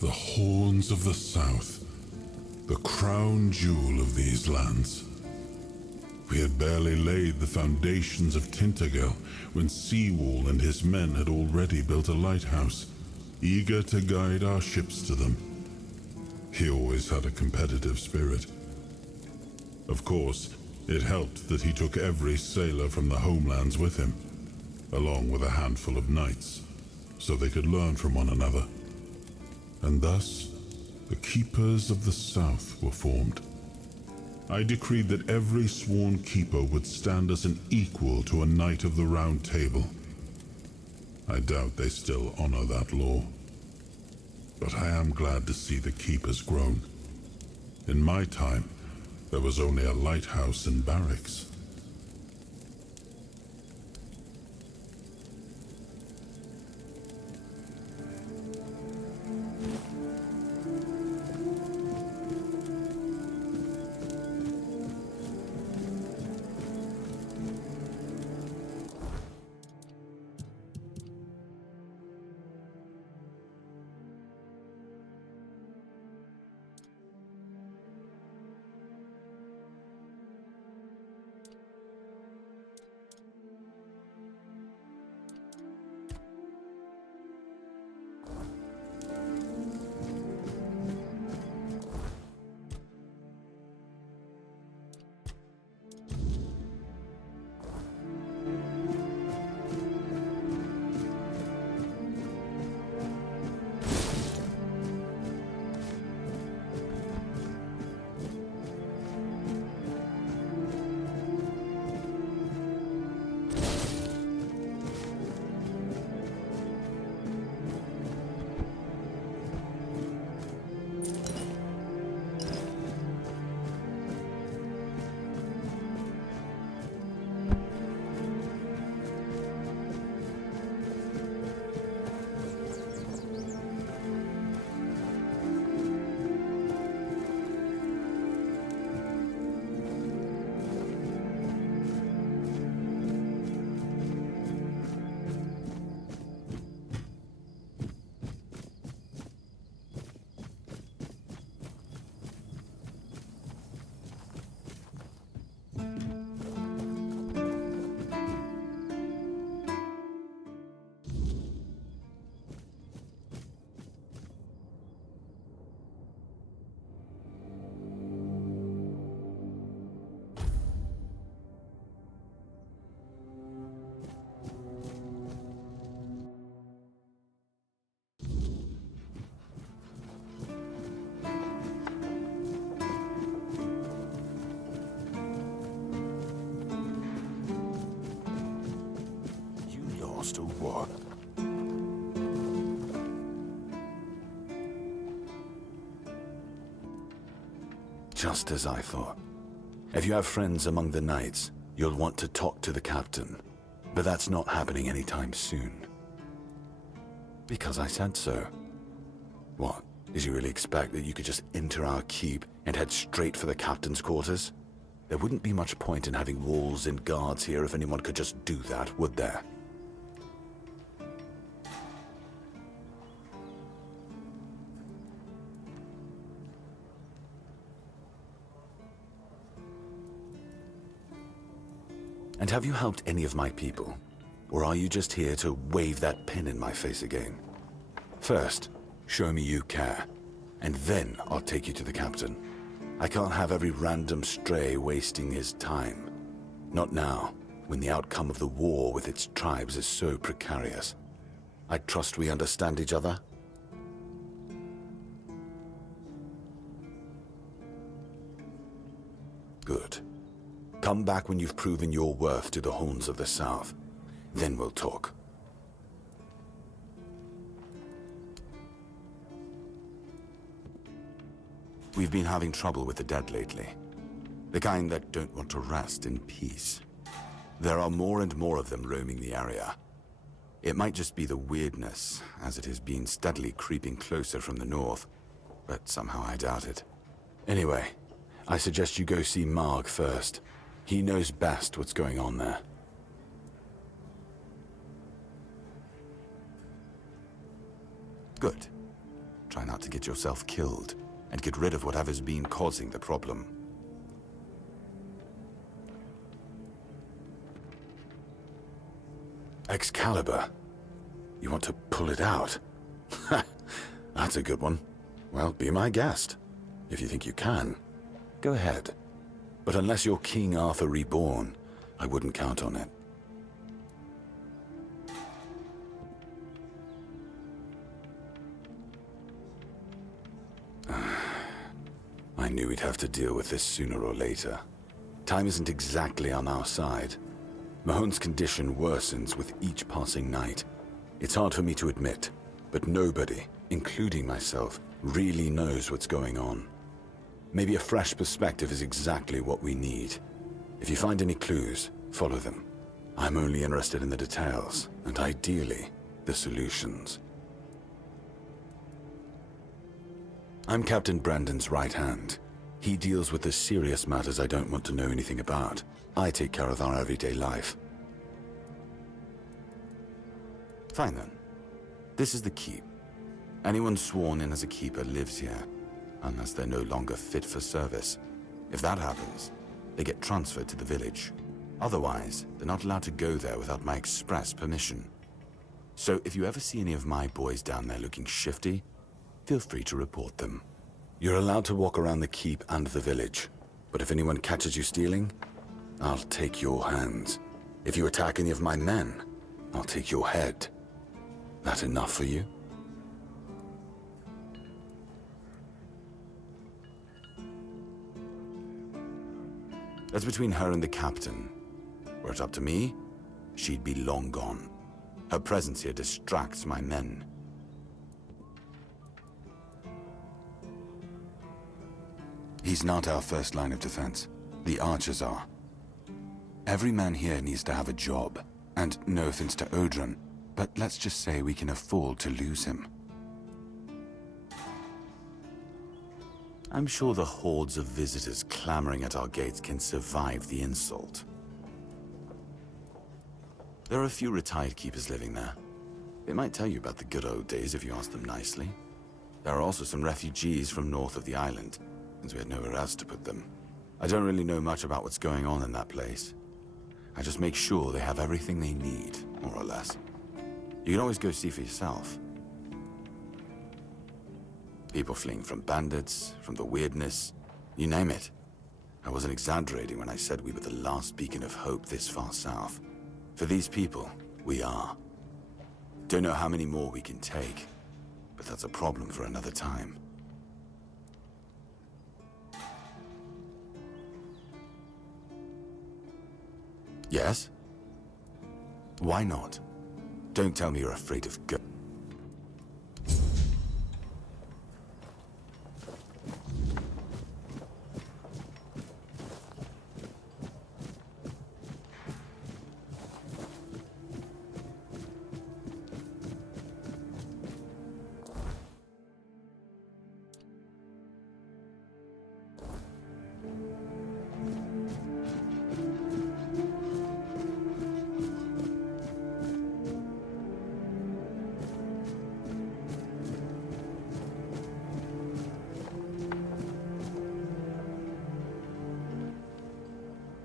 The horns of the south, the crown jewel of these lands. We had barely laid the foundations of Tainted when Seawall and his men had already built a lighthouse, eager to guide our ships to them. He always had a competitive spirit. Of course, it helped that he took every sailor from the homelands with him, along with a handful of knights, so they could learn from one another. And thus, the Keepers of the South were formed. I decreed that every sworn keeper would stand as an equal to a Knight of the Round Table. I doubt they still honor that law. But I am glad to see the keepers grown. In my time, there was only a lighthouse and barracks. To what? Just as I thought. If you have friends among the knights, you'll want to talk to the captain. But that's not happening anytime soon. Because I said so. What? Did you really expect that you could just enter our keep and head straight for the captain's quarters? There wouldn't be much point in having walls and guards here if anyone could just do that, would there? And have you helped any of my people? Or are you just here to wave that pin in my face again? First, show me you care, and then I'll take you to the captain. I can't have every random stray wasting his time. Not now, when the outcome of the war with its tribes is so precarious. I trust we understand each other? Good. Come back when you've proven your worth to the Horns of the South. Then we'll talk. We've been having trouble with the dead lately. The kind that don't want to rest in peace. There are more and more of them roaming the area. It might just be the weirdness, as it has been steadily creeping closer from the north, but somehow I doubt it. Anyway, I suggest you go see Marg first. He knows best what's going on there. Good. Try not out to get yourself killed and get rid of whatever's been causing the problem. Excalibur. You want to pull it out? That's a good one. Well, be my guest. If you think you can, go ahead. But unless you're King Arthur reborn, I wouldn't count on it. I knew we'd have to deal with this sooner or later. Time isn't exactly on our side. Mahone's condition worsens with each passing night. It's hard for me to admit, but nobody, including myself, really knows what's going on. Maybe a fresh perspective is exactly what we need. If you find any clues, follow them. I'm only interested in the details, and ideally, the solutions. I'm Captain Brandon's right hand. He deals with the serious matters I don't want to know anything about. I take care of our everyday life. Fine then. This is the keep. Anyone sworn in as a keeper lives here, unless they're no longer fit for service. If that happens, they get transferred to the village. Otherwise, they're not allowed to go there without my express permission. So if you ever see any of my boys down there looking shifty, feel free to report them. You're allowed to walk around the keep and the village, but if anyone catches you stealing, I'll take your hands. If you attack any of my men, I'll take your head. That enough for you? That's between her and the captain. Were it up to me, she'd be long gone. Her presence here distracts my men. He's not our first line of defense. The archers are. Every man here needs to have a job. And no offense to Odrin, but let's just say we can afford to lose him. I'm sure the hordes of visitors clamoring at our gates can survive the insult. There are a few retired keepers living there. They might tell you about the good old days if you ask them nicely. There are also some refugees from north of the island, since we had nowhere else to put them. I don't really know much about what's going on in that place. I just make sure they have everything they need, more or less. You can always go see for yourself. People fleeing from bandits, from the weirdness, you name it. I wasn't exaggerating when I said we were the last beacon of hope this far south. For these people, we are. Don't know how many more we can take, but that's a problem for another time. Yes? Why not? Don't tell me you're afraid of go-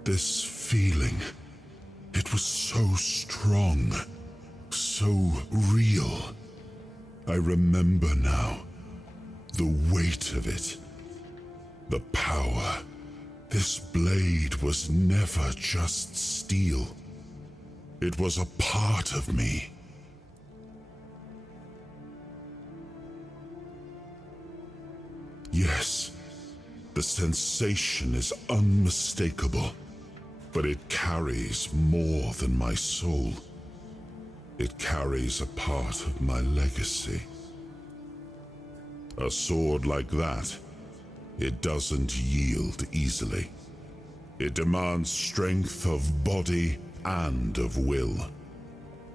This feeling, it was so strong, so real. I remember now, the weight of it, the power. This blade was never just steel. It was a part of me. Yes, the sensation is unmistakable. But it carries more than my soul. It carries a part of my legacy. A sword like that, it doesn't yield easily. It demands strength of body and of will.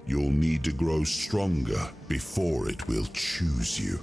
You'll need to grow stronger before it will choose you.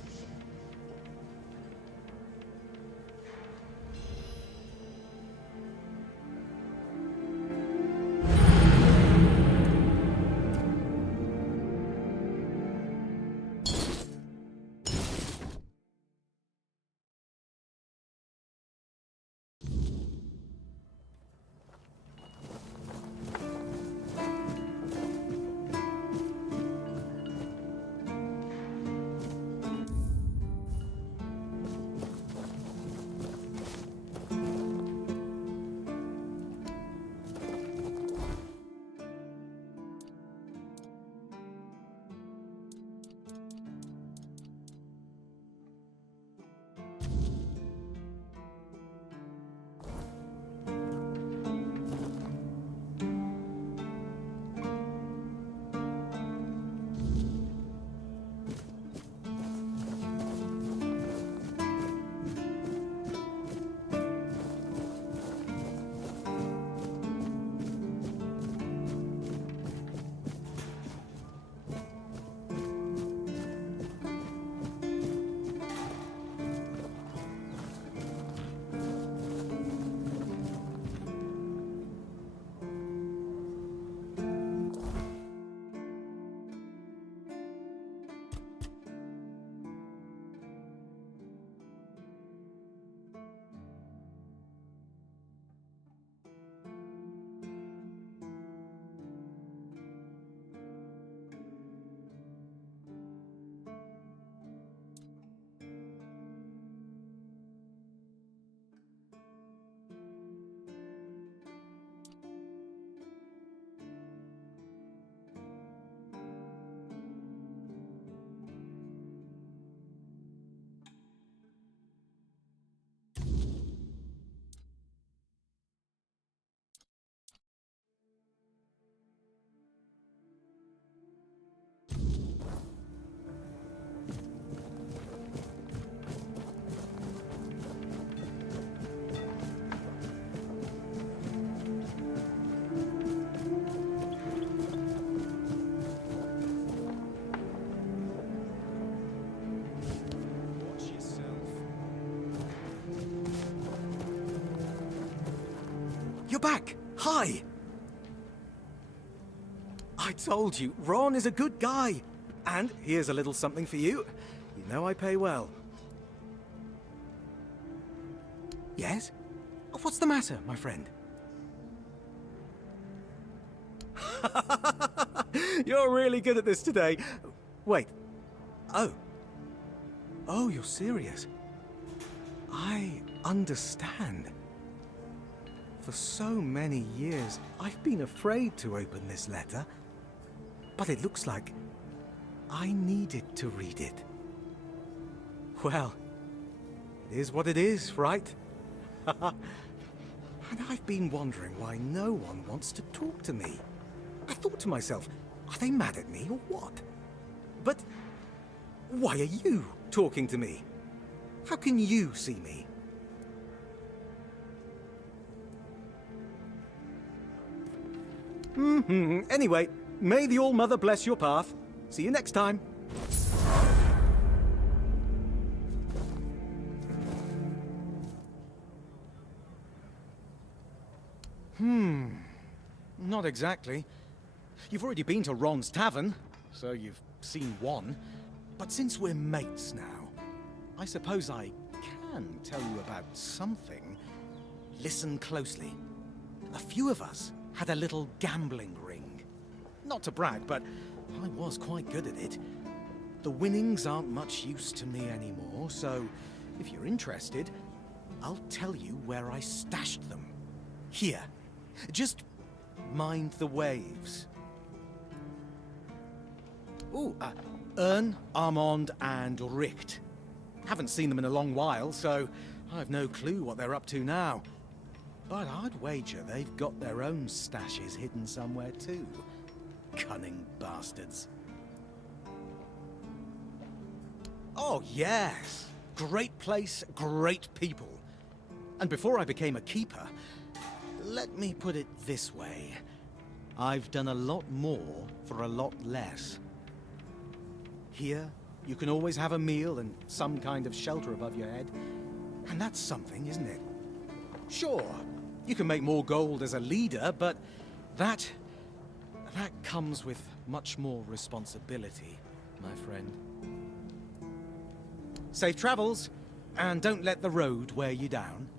you're back. Hi. I told you, Ron is a good guy. And here's a little something for you. You know I pay well. Yes? What's the matter, my friend? You're really good at this today. Wait. Oh. Oh, you're serious. I understand. For so many years, I've been afraid to open this letter. But it looks like I needed to read it. Well, it is what it is, right? And I've been wondering why no one wants to talk to me. I thought to myself, are they mad at me or what? But why are you talking to me? How can you see me? Anyway, may the All-Mother bless your path. See you next time. Not exactly. You've already been to Ron's tavern, so you've seen one. But since we're mates now, I suppose I can tell you about something. Listen closely. A few of us had a little gambling ring. Not to brag, but I was quite good at it. The winnings aren't much use to me anymore, so if you're interested, I'll tell you where I stashed them. Here. Just mind the waves. Ooh, Ern, Armand, and Richt. Haven't seen them in a long while, so I've no clue what they're up to now. But I'd wager they've got their own stashes hidden somewhere too. Cunning bastards. Oh, yes. Great place, great people. And before I became a keeper, let me put it this way. I've done a lot more for a lot less. Here, you can always have a meal and some kind of shelter above your head. And that's something, isn't it? Sure, you can make more gold as a leader, but that comes with much more responsibility, my friend. Safe travels, and don't let the road wear you down.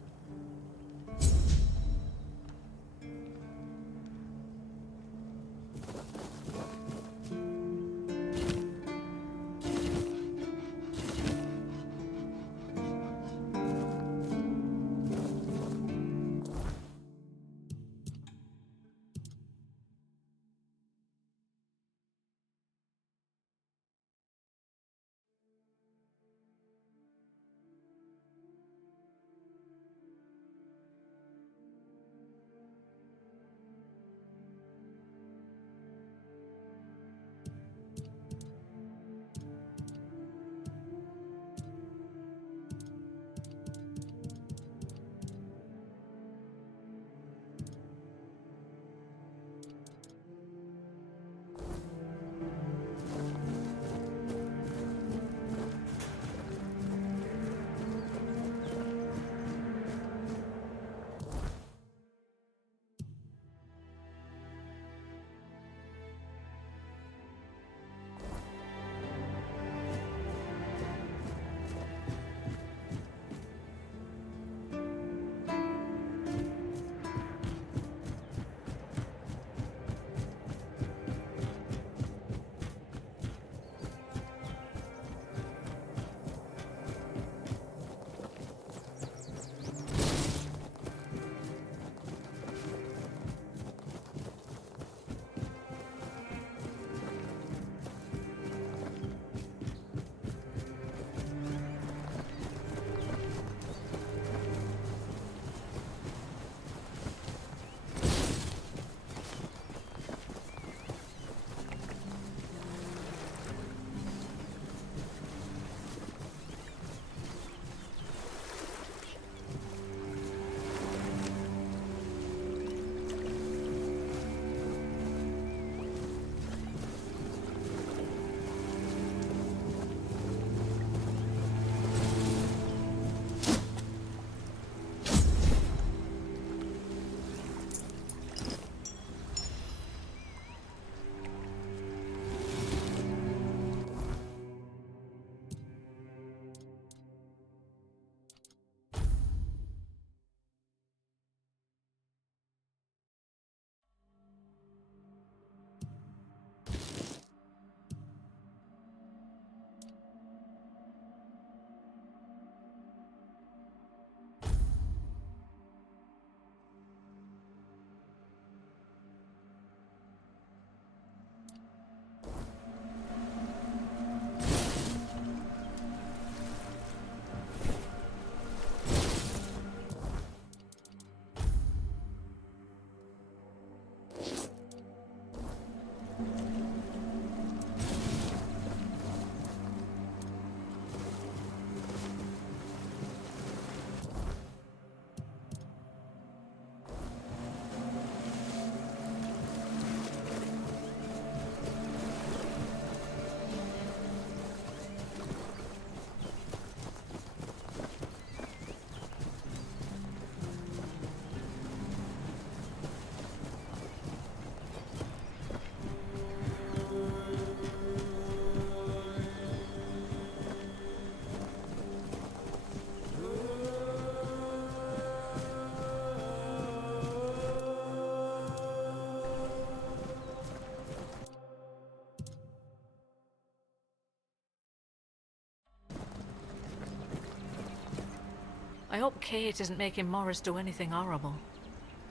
I hope Kate isn't making Morris do anything horrible.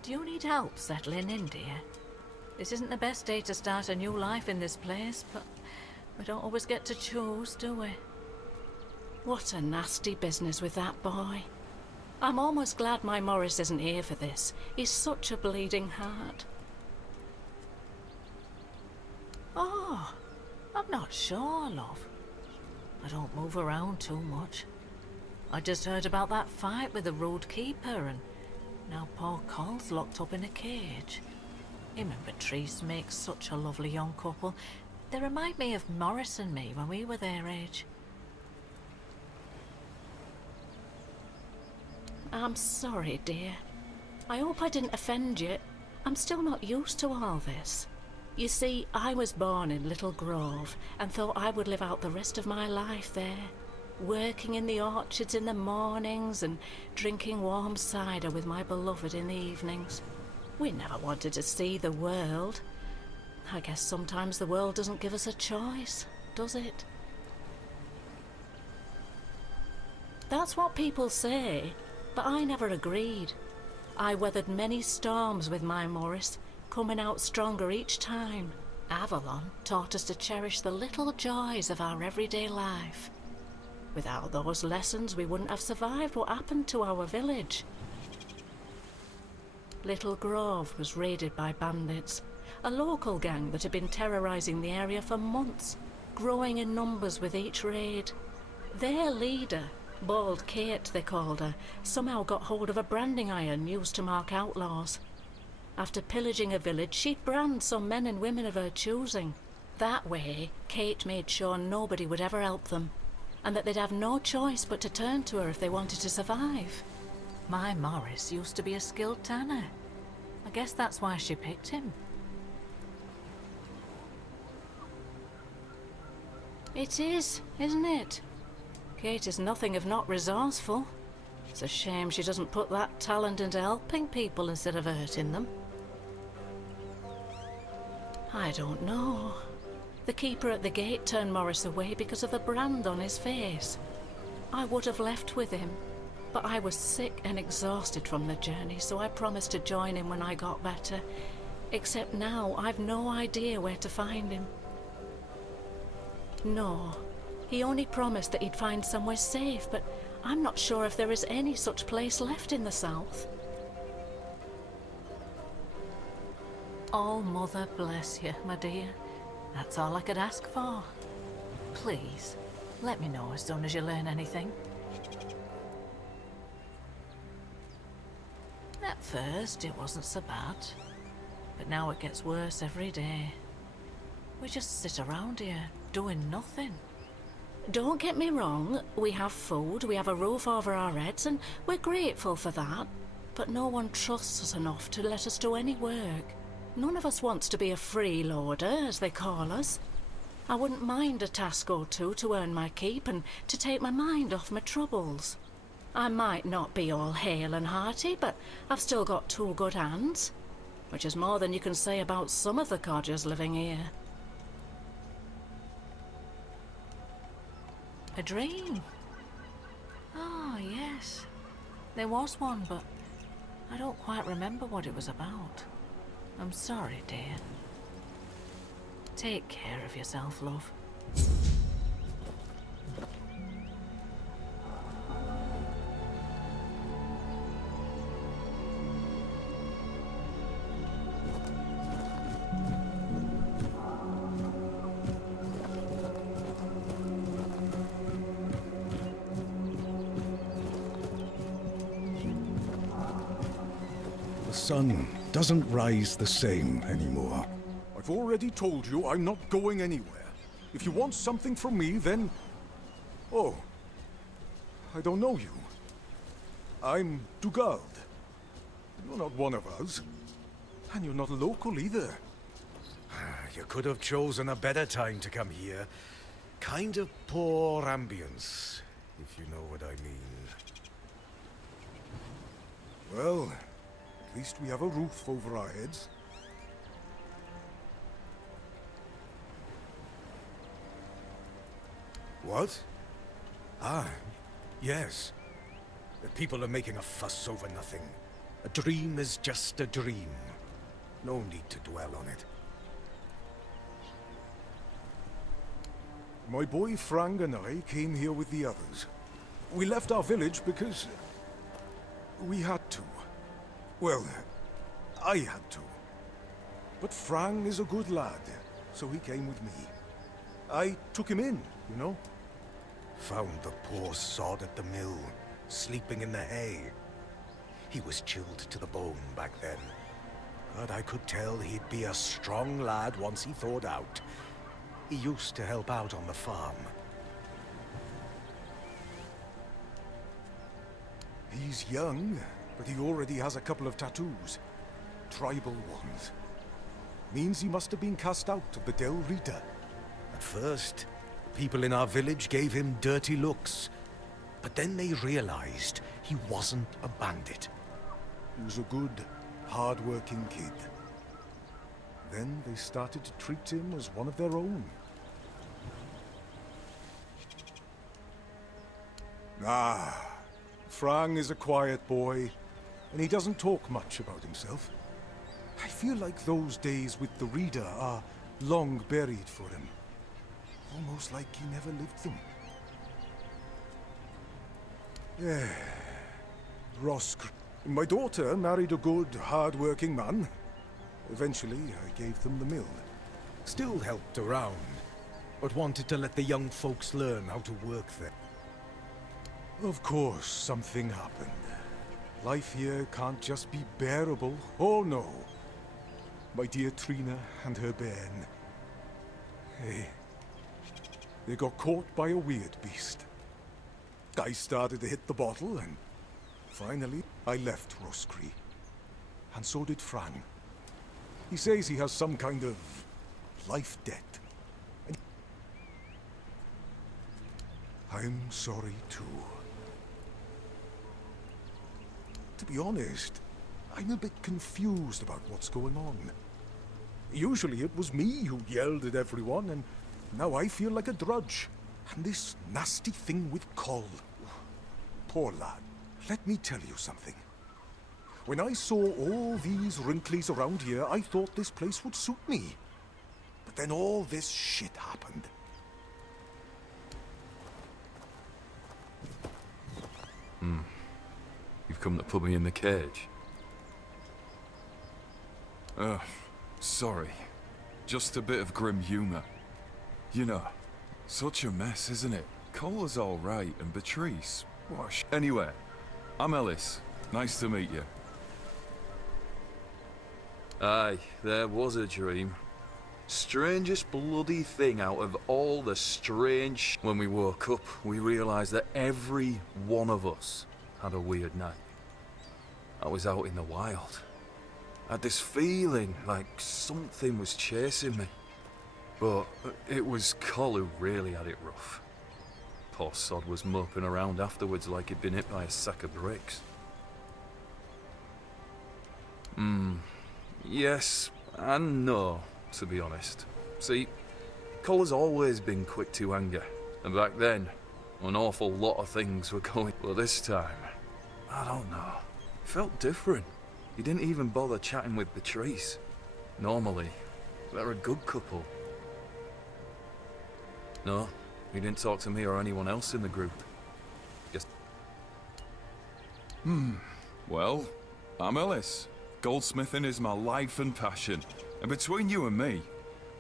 Do you need help settling in, dear? This isn't the best day to start a new life in this place, but we don't always get to choose, do we? What a nasty business with that boy. I'm almost glad my Morris isn't here for this. He's such a bleeding heart. Oh, I'm not sure, love. I don't move around too much. I just heard about that fight with the rude keeper, and now poor Cole's locked up in a cage. Him and Patrice make such a lovely young couple. They remind me of Morris and me when we were their age. I'm sorry, dear. I hope I didn't offend you. I'm still not used to all this. You see, I was born in Little Grove and thought I would live out the rest of my life there, working in the orchards in the mornings and drinking warm cider with my beloved in the evenings. We never wanted to see the world. I guess sometimes the world doesn't give us a choice, does it? That's what people say, but I never agreed. I weathered many storms with my Morris, coming out stronger each time. Avalon taught us to cherish the little joys of our everyday life. Without those lessons, we wouldn't have survived what happened to our village. Little Grove was raided by bandits, a local gang that had been terrorizing the area for months, growing in numbers with each raid. Their leader, Bald Kate they called her, somehow got hold of a branding iron used to mark outlaws. After pillaging a village, she'd brand some men and women of her choosing. That way, Kate made sure nobody would ever help them, and that they'd have no choice but to turn to her if they wanted to survive. My Morris used to be a skilled tanner. I guess that's why she picked him. It is, isn't it? Kate is nothing if not resourceful. It's a shame she doesn't put that talent into helping people instead of hurting them. I don't know. The keeper at the gate turned Morris away because of the brand on his face. I would have left with him, but I was sick and exhausted from the journey, so I promised to join him when I got better. Except now, I've no idea where to find him. No, he only promised that he'd find somewhere safe, but I'm not sure if there is any such place left in the south. Oh, Mother bless you, my dear. That's all I could ask for. Please, let me know as soon as you learn anything. At first, it wasn't so bad, but now it gets worse every day. We just sit around here, doing nothing. Don't get me wrong, we have food, we have a roof over our heads, and we're grateful for that. But no one trusts us enough to let us do any work. None of us wants to be a freeloader, as they call us. I wouldn't mind a task or two to earn my keep and to take my mind off my troubles. I might not be all hale and hearty, but I've still got two good hands, which is more than you can say about some of the codgers living here. A dream? Oh, yes. There was one, but I don't quite remember what it was about. I'm sorry, dear. Take care of yourself, love. The sun doesn't rise the same anymore. I've already told you I'm not going anywhere. If you want something from me, then... Oh. I don't know you. I'm Dugald. You're not one of us. And you're not local either. You could have chosen a better time to come here. Kind of poor ambience, if you know what I mean. Well, at least we have a roof over our heads. What? Ah, yes. The people are making a fuss over nothing. A dream is just a dream. No need to dwell on it. My boy Frank and I came here with the others. We left our village because we had to. Well, I had to. But Frank is a good lad, so he came with me. I took him in, you know. Found the poor sod at the mill, sleeping in the hay. He was chilled to the bone back then. But I could tell he'd be a strong lad once he thawed out. He used to help out on the farm. He's young, but he already has a couple of tattoos. Tribal ones. Means he must have been cast out of the Del Rita. At first, people in our village gave him dirty looks. But then they realized he wasn't a bandit. He was a good, hard-working kid. Then they started to treat him as one of their own. Frank is a quiet boy, and he doesn't talk much about himself. I feel like those days with the Reader are long buried for him. Almost like he never lived them. Yeah. My daughter married a good, hard-working man. Eventually, I gave them the mill. Still helped around, but wanted to let the young folks learn how to work there. Of course, something happened. Life here can't just be bearable. Oh no. My dear Trina and her bairn. They got caught by a weird beast. I started to hit the bottle, and finally, I left Roscree. And so did Fran. He says he has some kind of life debt. And I'm sorry too. To be honest, I'm a bit confused about what's going on. Usually it was me who yelled at everyone, and now I feel like a drudge. And this nasty thing with Col. Poor lad. Let me tell you something. When I saw all these wrinklies around here, I thought this place would suit me. But then all this shit happened. You've come to put me in the cage. Sorry. Just a bit of grim humor. You know, such a mess, isn't it? Cola's all right, and Beatrice, wash. Anyway, I'm Ellis. Nice to meet you. Aye, there was a dream. Strangest bloody thing out of all the strange... When we woke up, we realised that every one of us had a weird night. I was out in the wild. I had this feeling like something was chasing me. But it was Col who really had it rough. Poor sod was moping around afterwards like he'd been hit by a sack of bricks. Yes and no, to be honest. See, Col has always been quick to anger. And back then, an awful lot of things were going. But this time, I don't know. It felt different. He didn't even bother chatting with Beatrice. Normally, they're a good couple. No, he didn't talk to me or anyone else in the group. Guess. Well, I'm Ellis. Goldsmithing is my life and passion. And between you and me,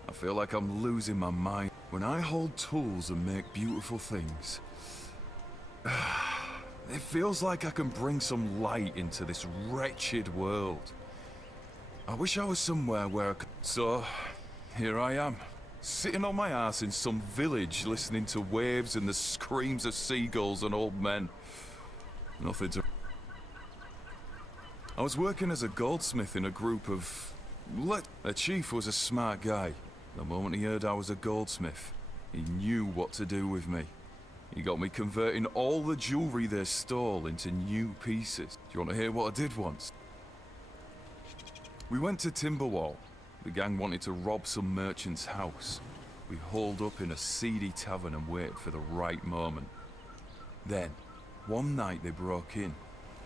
I feel like I'm losing my mind. When I hold tools and make beautiful things, it feels like I can bring some light into this wretched world. I wish I was somewhere where I could... So, here I am, sitting on my ass in some village listening to waves and the screams of seagulls and old men. Nothing to... I was working as a goldsmith in a group of... The chief was a smart guy. The moment he heard I was a goldsmith, he knew what to do with me. He got me converting all the jewelry they stole into new pieces. Do you want to hear what I did once? We went to Timberwall. The gang wanted to rob some merchant's house. We holed up in a seedy tavern and waited for the right moment. Then, One night they broke in,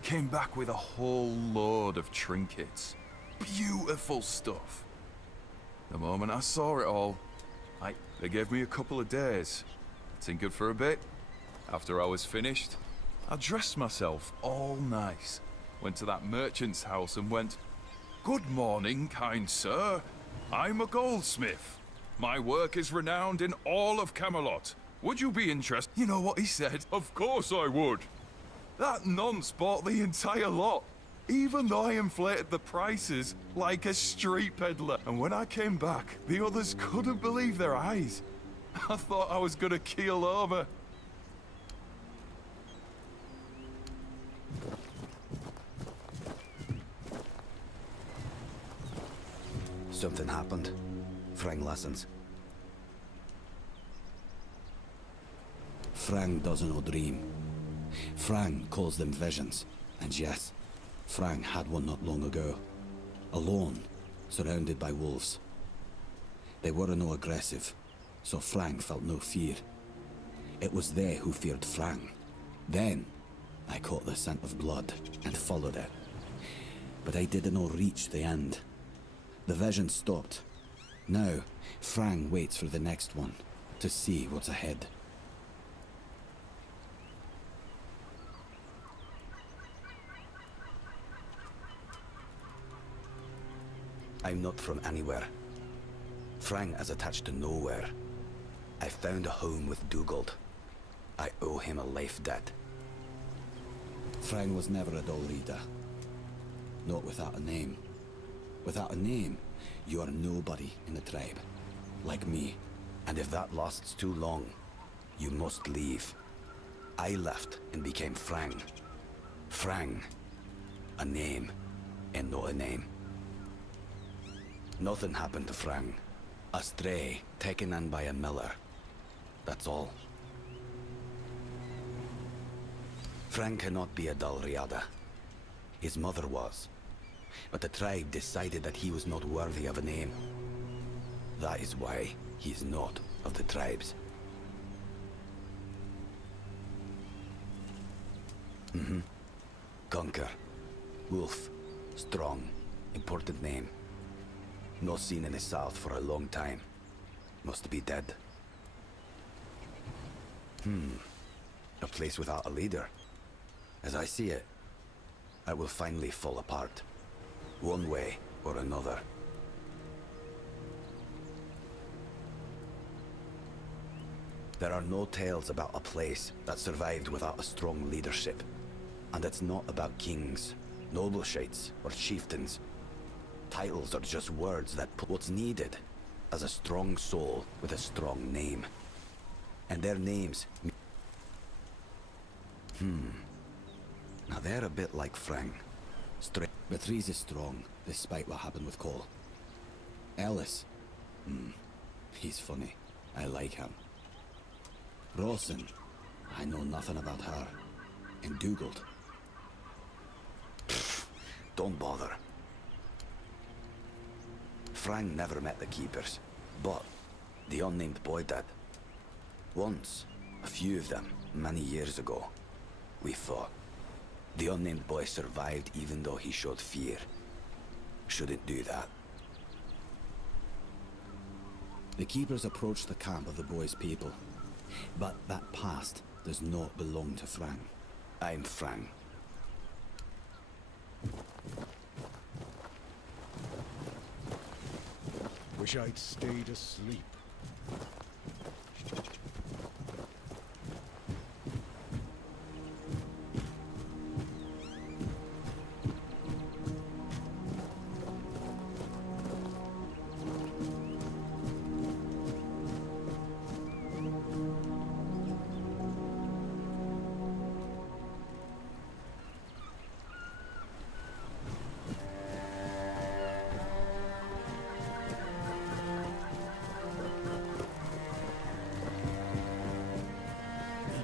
came back with a whole load of trinkets. Beautiful stuff. The moment I saw it all, they gave me a couple of days. I tinkered for a bit. After I was finished, I dressed myself all nice, went to that merchant's house and went, "Good morning, kind sir. I'm a goldsmith. My work is renowned in all of Camelot. Would you be interested?" You know what he said? "Of course I would." That nonce bought the entire lot, even though I inflated the prices like a street peddler. And when I came back, the others couldn't believe their eyes. I thought I was gonna keel over. Something happened. Frang listens. Frang doesn't dream. Frang calls them visions. And yes, Frang had one not long ago. Alone, surrounded by wolves. They were no aggressive, so Frang felt no fear. It was they who feared Frang. Then, I caught the scent of blood and followed it. But I did not reach the end. The vision stopped. Now, Frang waits for the next one, to see what's ahead. I'm not from anywhere. Frang is attached to nowhere. I found a home with Dugald. I owe him a life debt. Frang was never a dull reader. Not without a name. Without a name, you are nobody in the tribe. Like me. And if that lasts too long, you must leave. I left and became Frang. Frang. A name, and not a name. Nothing happened to Frang. A stray, taken in by a miller. That's all. Frang cannot be a Dalriada. His mother was. But the tribe decided that he was not worthy of a name. That is why he is not of the tribes. Conquer. Wolf. Strong. Important name. Not seen in the south for a long time. Must be dead. A place without a leader. As I see it, I will finally fall apart. One way or another. There are no tales about a place that survived without a strong leadership. And it's not about kings, nobleshites, or chieftains. Titles are just words that put what's needed as a strong soul with a strong name. And their names... Now they're a bit like Frang. But Reese is strong, despite what happened with Cole. Ellis? He's funny. I like him. Rawson? I know nothing about her. And Dugald? Don't bother. Frang never met the Keepers, but the unnamed boy did. Once, a few of them, many years ago, we fought. The unnamed boy survived even though he showed fear. Shouldn't do that. The Keepers approached the camp of the boy's people, but that past does not belong to Frang. I'm Frang. Wish I'd stayed asleep.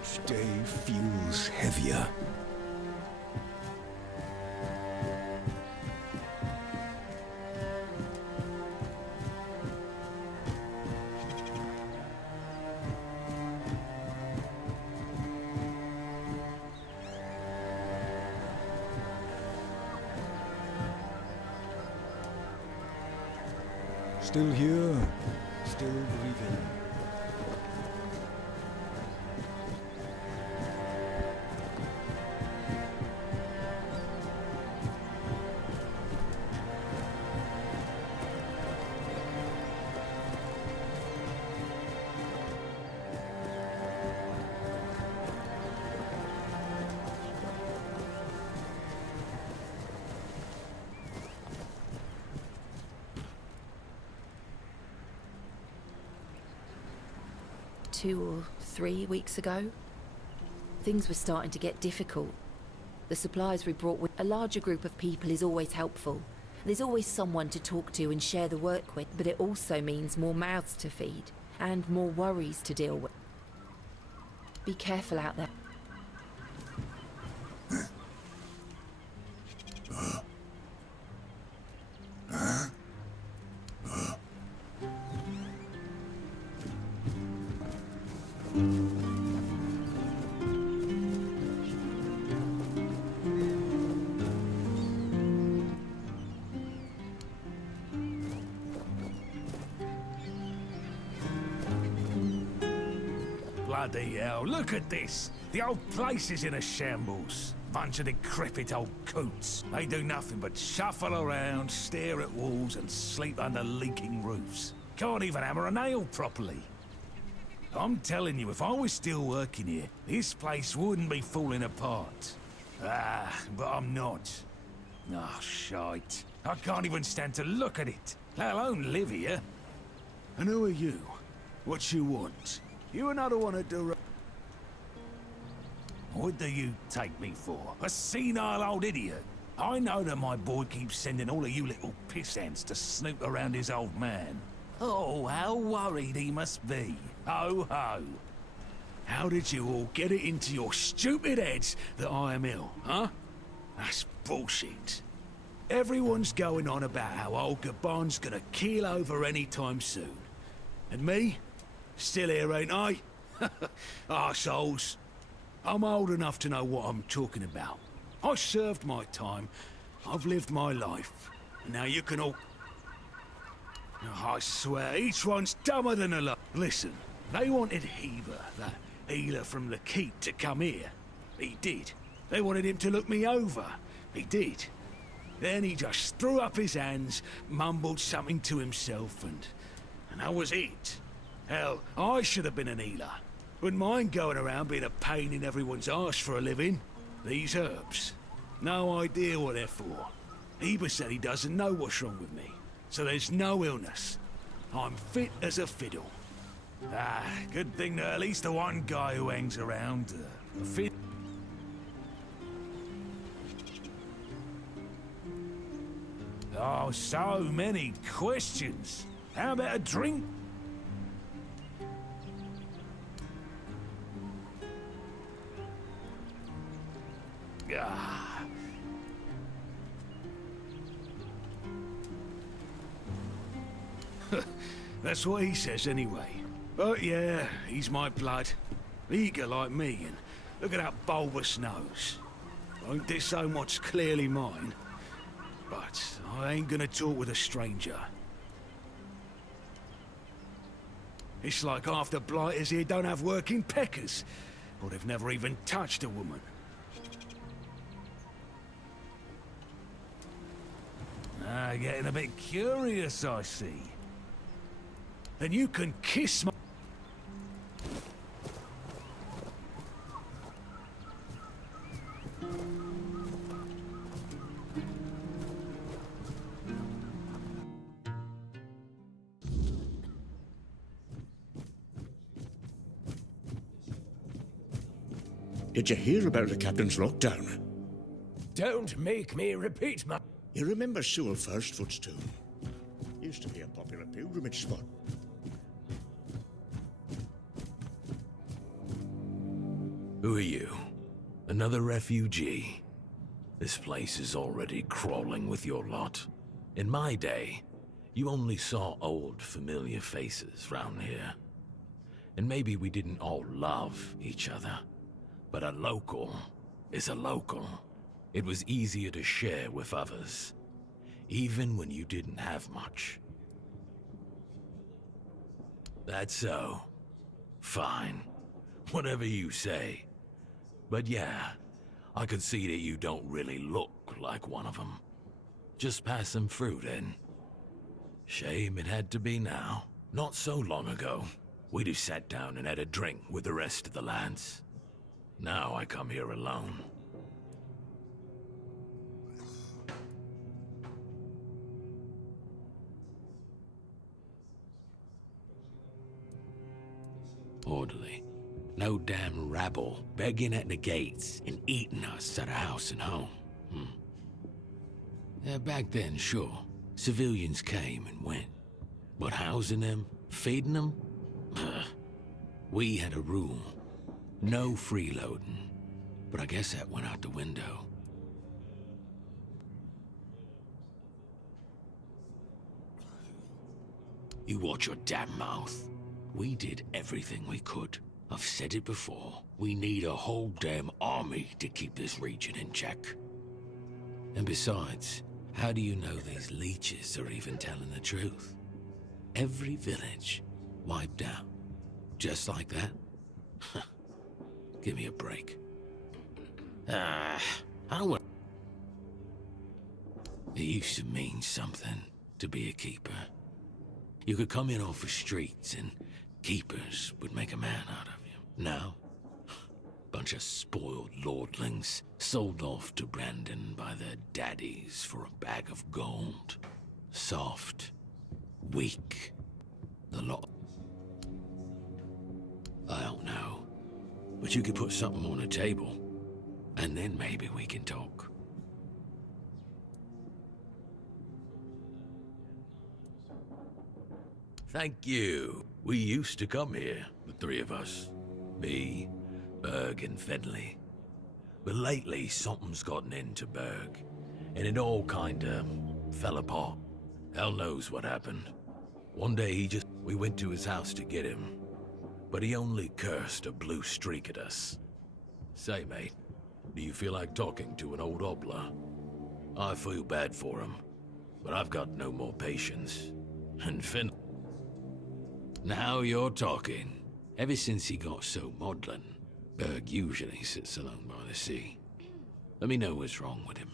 Each day feels heavier. Still here, still breathing. Two or 3 weeks ago, things were starting to get difficult. The supplies we brought with a larger group of people is always helpful. There's always someone to talk to and share the work with, but it also means more mouths to feed and more worries to deal with. Be careful out there. Bloody hell, look at this! The old place is in a shambles. Bunch of decrepit old coots. They do nothing but shuffle around, stare at walls, and sleep under leaking roofs. Can't even hammer a nail properly. I'm telling you, if I was still working here, this place wouldn't be falling apart. Ah, but I'm not. Oh, shite. I can't even stand to look at it, let alone live here. And who are you? What you want? You another one of the... What do you take me for? A senile old idiot? I know that my boy keeps sending all of you little pissants to snoop around his old man. Oh, how worried he must be. Ho ho. How did you all get it into your stupid heads that I am ill, huh? That's bullshit. Everyone's going on about how old Gabon's gonna keel over any time soon. And me? Still here, ain't I? Arseholes. I'm old enough to know what I'm talking about. I served my time. I've lived my life. And now you can all... Oh, I swear, each one's dumber than a lot. Listen, they wanted Heber, that healer from the keep, to come here. He did. They wanted him to look me over. He did. Then he just threw up his hands, mumbled something to himself, and that was it. Hell, I should have been an healer. Wouldn't mind going around being a pain in everyone's arse for a living. These herbs. No idea what they're for. Heber said he doesn't know what's wrong with me. So there's no illness. I'm fit as a fiddle. Ah, good thing that at least the one guy who hangs around, fit. Oh, so many questions. How about a drink? Ah. That's what he says anyway. But yeah, he's my blood. Eager like me, and look at that bulbous nose. Won't disown what's clearly mine. But I ain't gonna talk with a stranger. It's like half the blighters here don't have working peckers, or they've never even touched a woman. Ah, getting a bit curious, I see. Then you can kiss my... Did you hear about the captain's lockdown? Don't make me repeat my... You remember Sewell Firstfoot's tomb? Used to be a popular pilgrimage spot. Who are you? Another refugee? This place is already crawling with your lot. In my day, you only saw old, familiar faces round here. And maybe we didn't all love each other. But a local is a local. It was easier to share with others, even when you didn't have much. That's so. Fine. Whatever you say. But yeah, I could see that you don't really look like one of them. Just pass them through then. Shame it had to be now. Not so long ago, we just sat down and had a drink with the rest of the lads. Now I come here alone. Orderly. No damn rabble begging at the gates and eating us at a house and home. Yeah, back then, sure, civilians came and went. But housing them, feeding them? We had a rule. No freeloading. But I guess that went out the window. You watch your damn mouth. We did everything we could. I've said it before. We need a whole damn army to keep this region in check. And besides, how do you know these leeches are even telling the truth? Every village wiped out. Just like that? Give me a break. I don't want... It used to mean something to be a keeper. You could come in off the streets and keepers would make a man out of you. Now, bunch of spoiled lordlings sold off to Brandon by their daddies for a bag of gold. Soft, weak, the lot. I don't know, but you could put something on the table, and then maybe we can talk. Thank you. We used to come here, the three of us. Me, Berg, and Fedley. But lately, something's gotten into Berg, and it all kinda fell apart. Hell knows what happened. One day we went to his house to get him, but he only cursed a blue streak at us. Say, mate, do you feel like talking to an old obla? I feel bad for him, but I've got no more patience. And Finn... Now you're talking. Ever since he got so maudlin, Berg usually sits alone by the sea. Let me know what's wrong with him.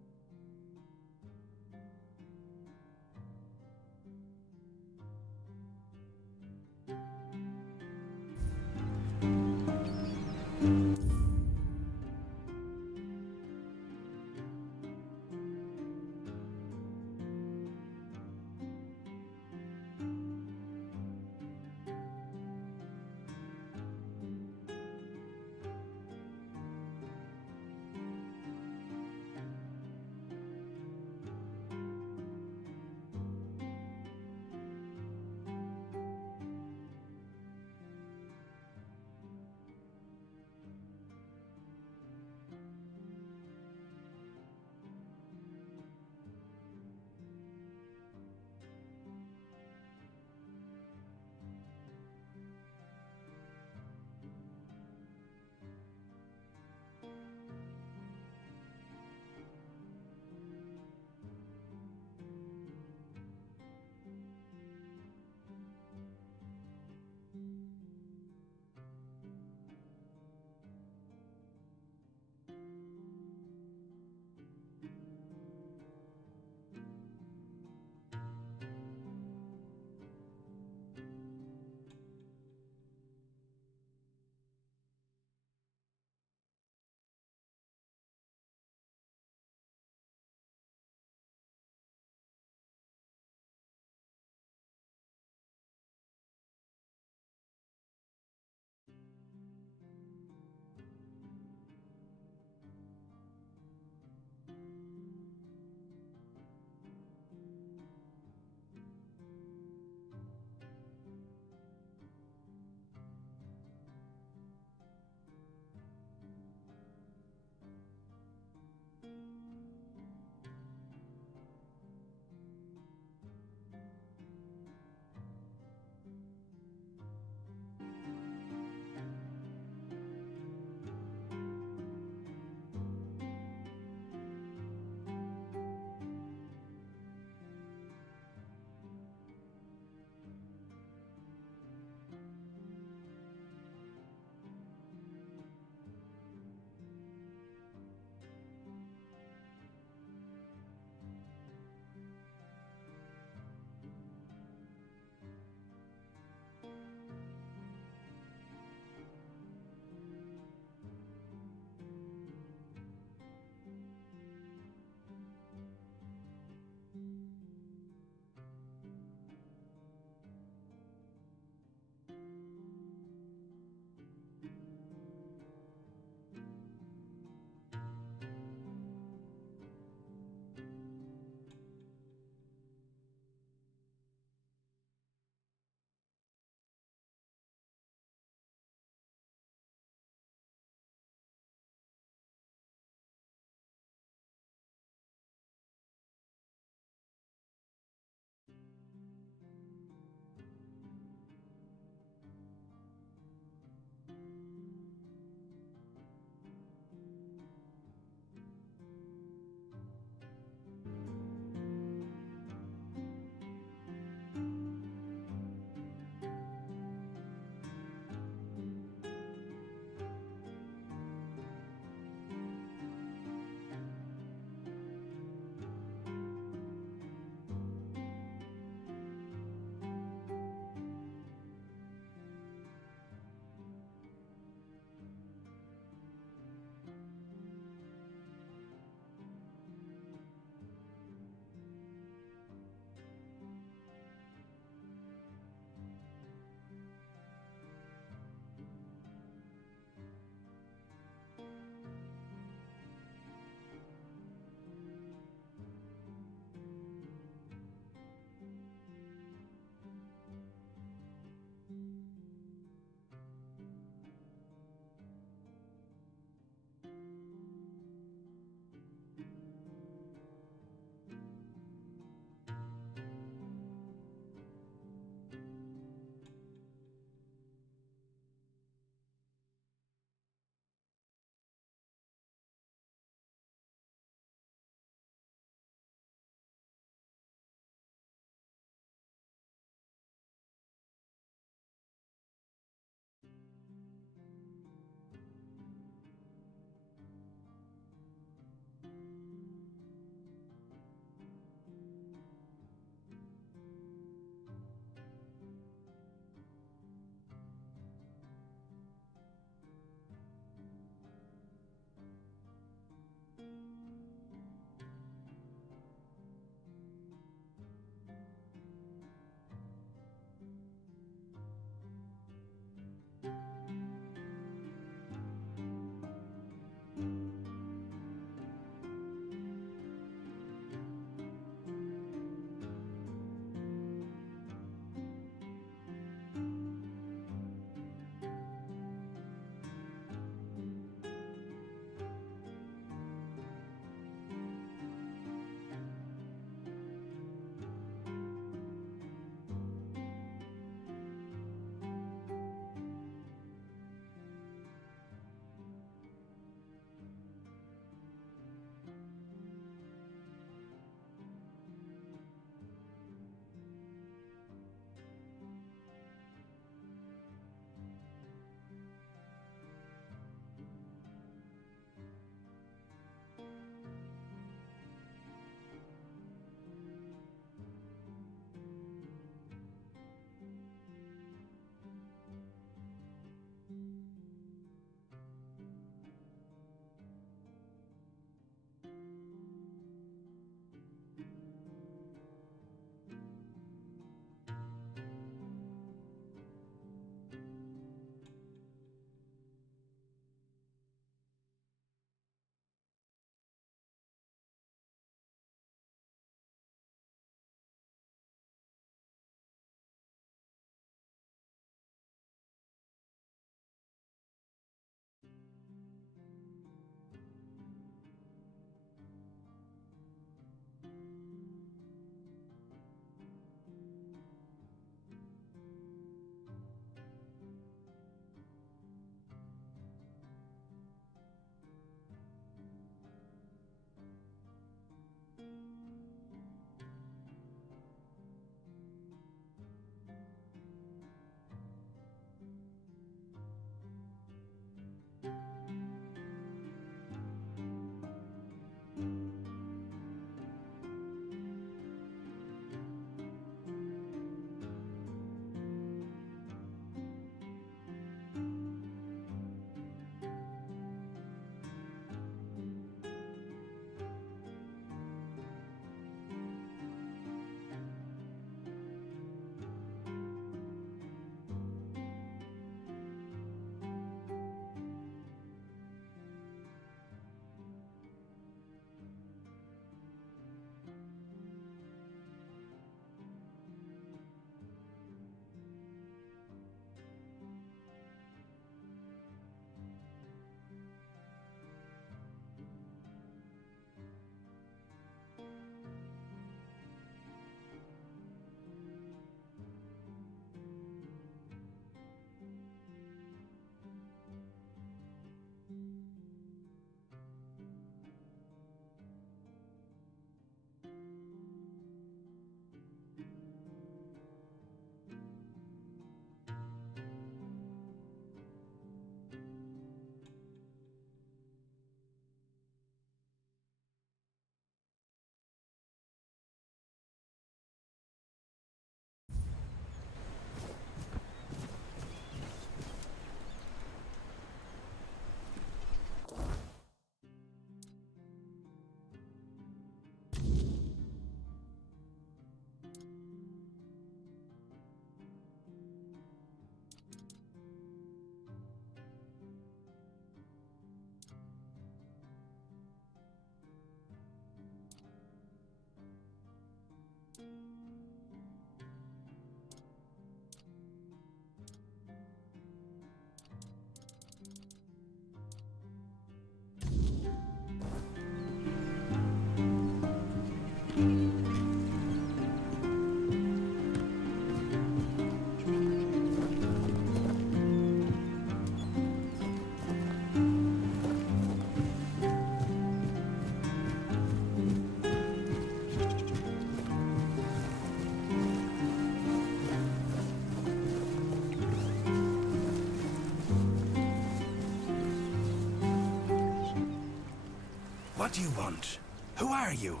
What do you want? Who are you?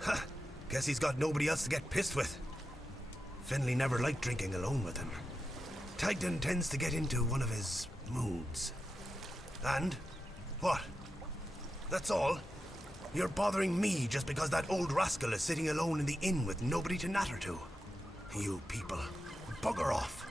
Ha! Guess he's got nobody else to get pissed with. Finley never liked drinking alone with him. Tainted tends to get into one of his moods. And? What? That's all? You're bothering me just because that old rascal is sitting alone in the inn with nobody to natter to. You people, bugger off.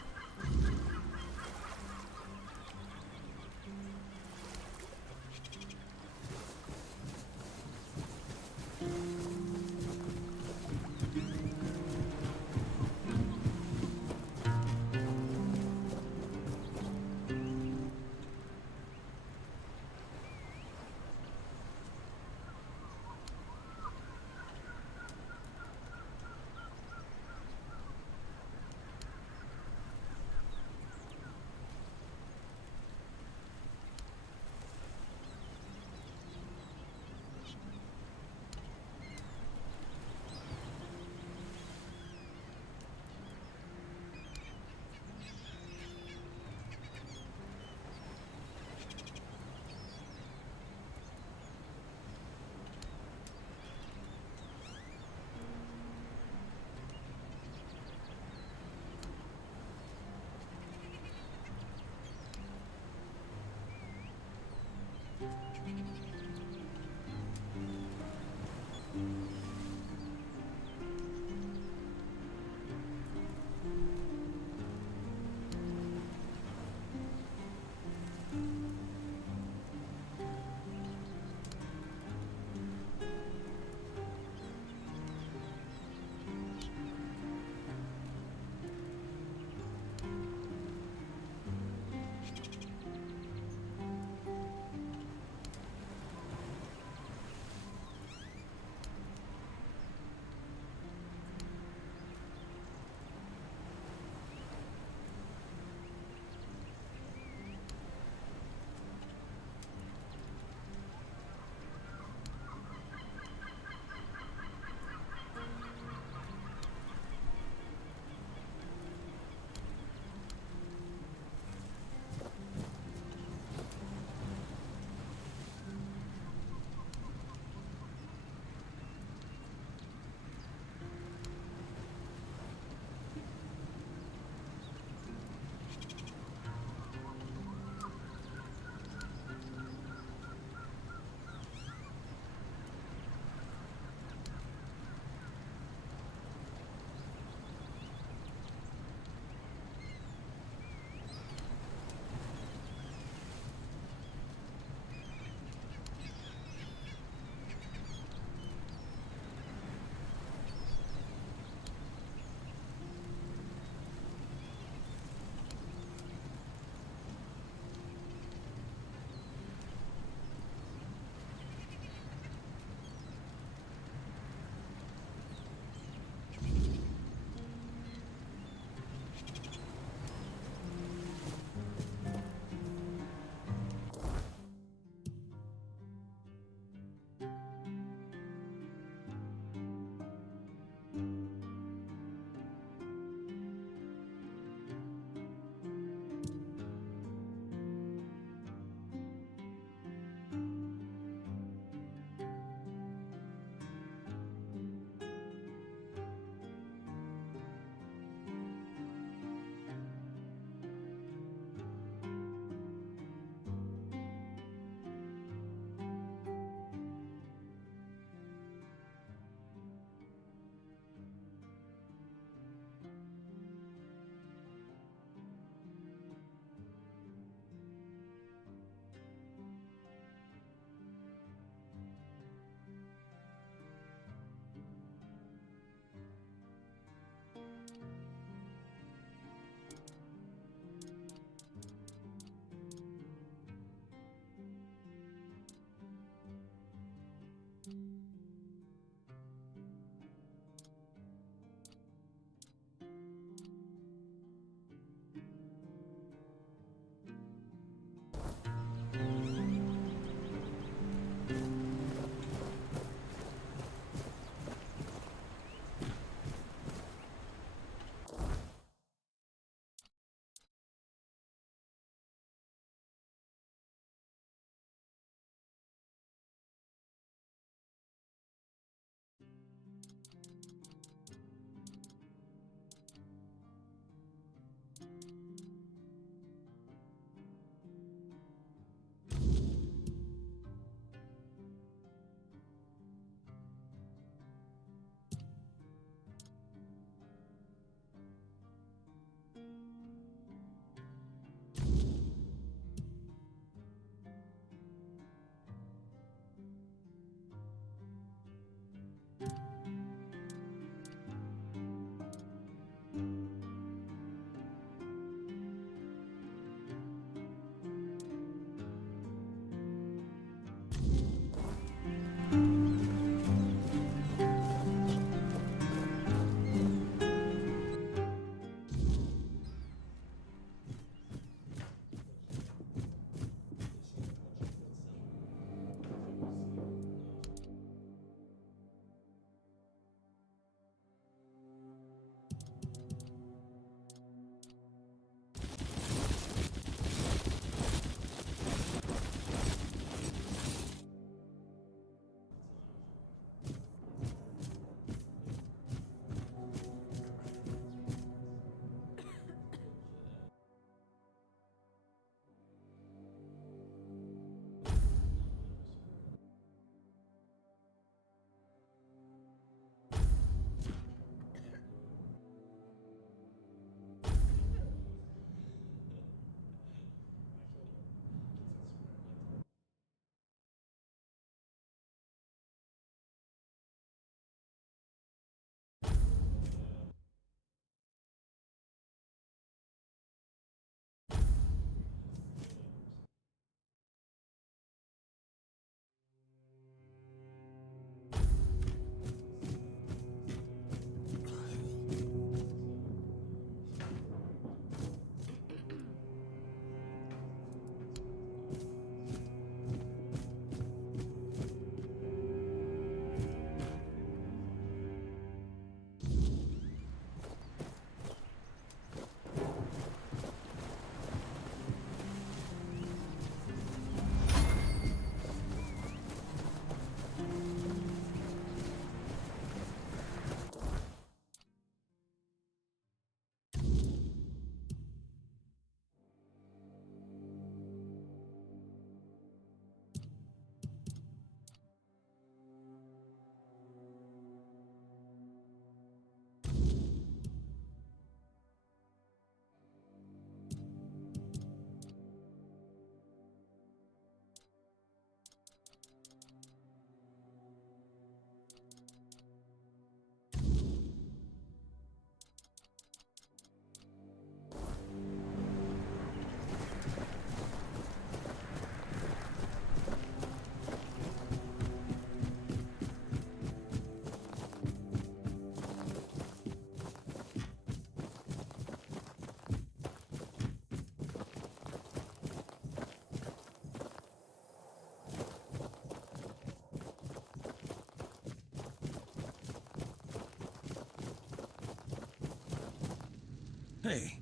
Hey,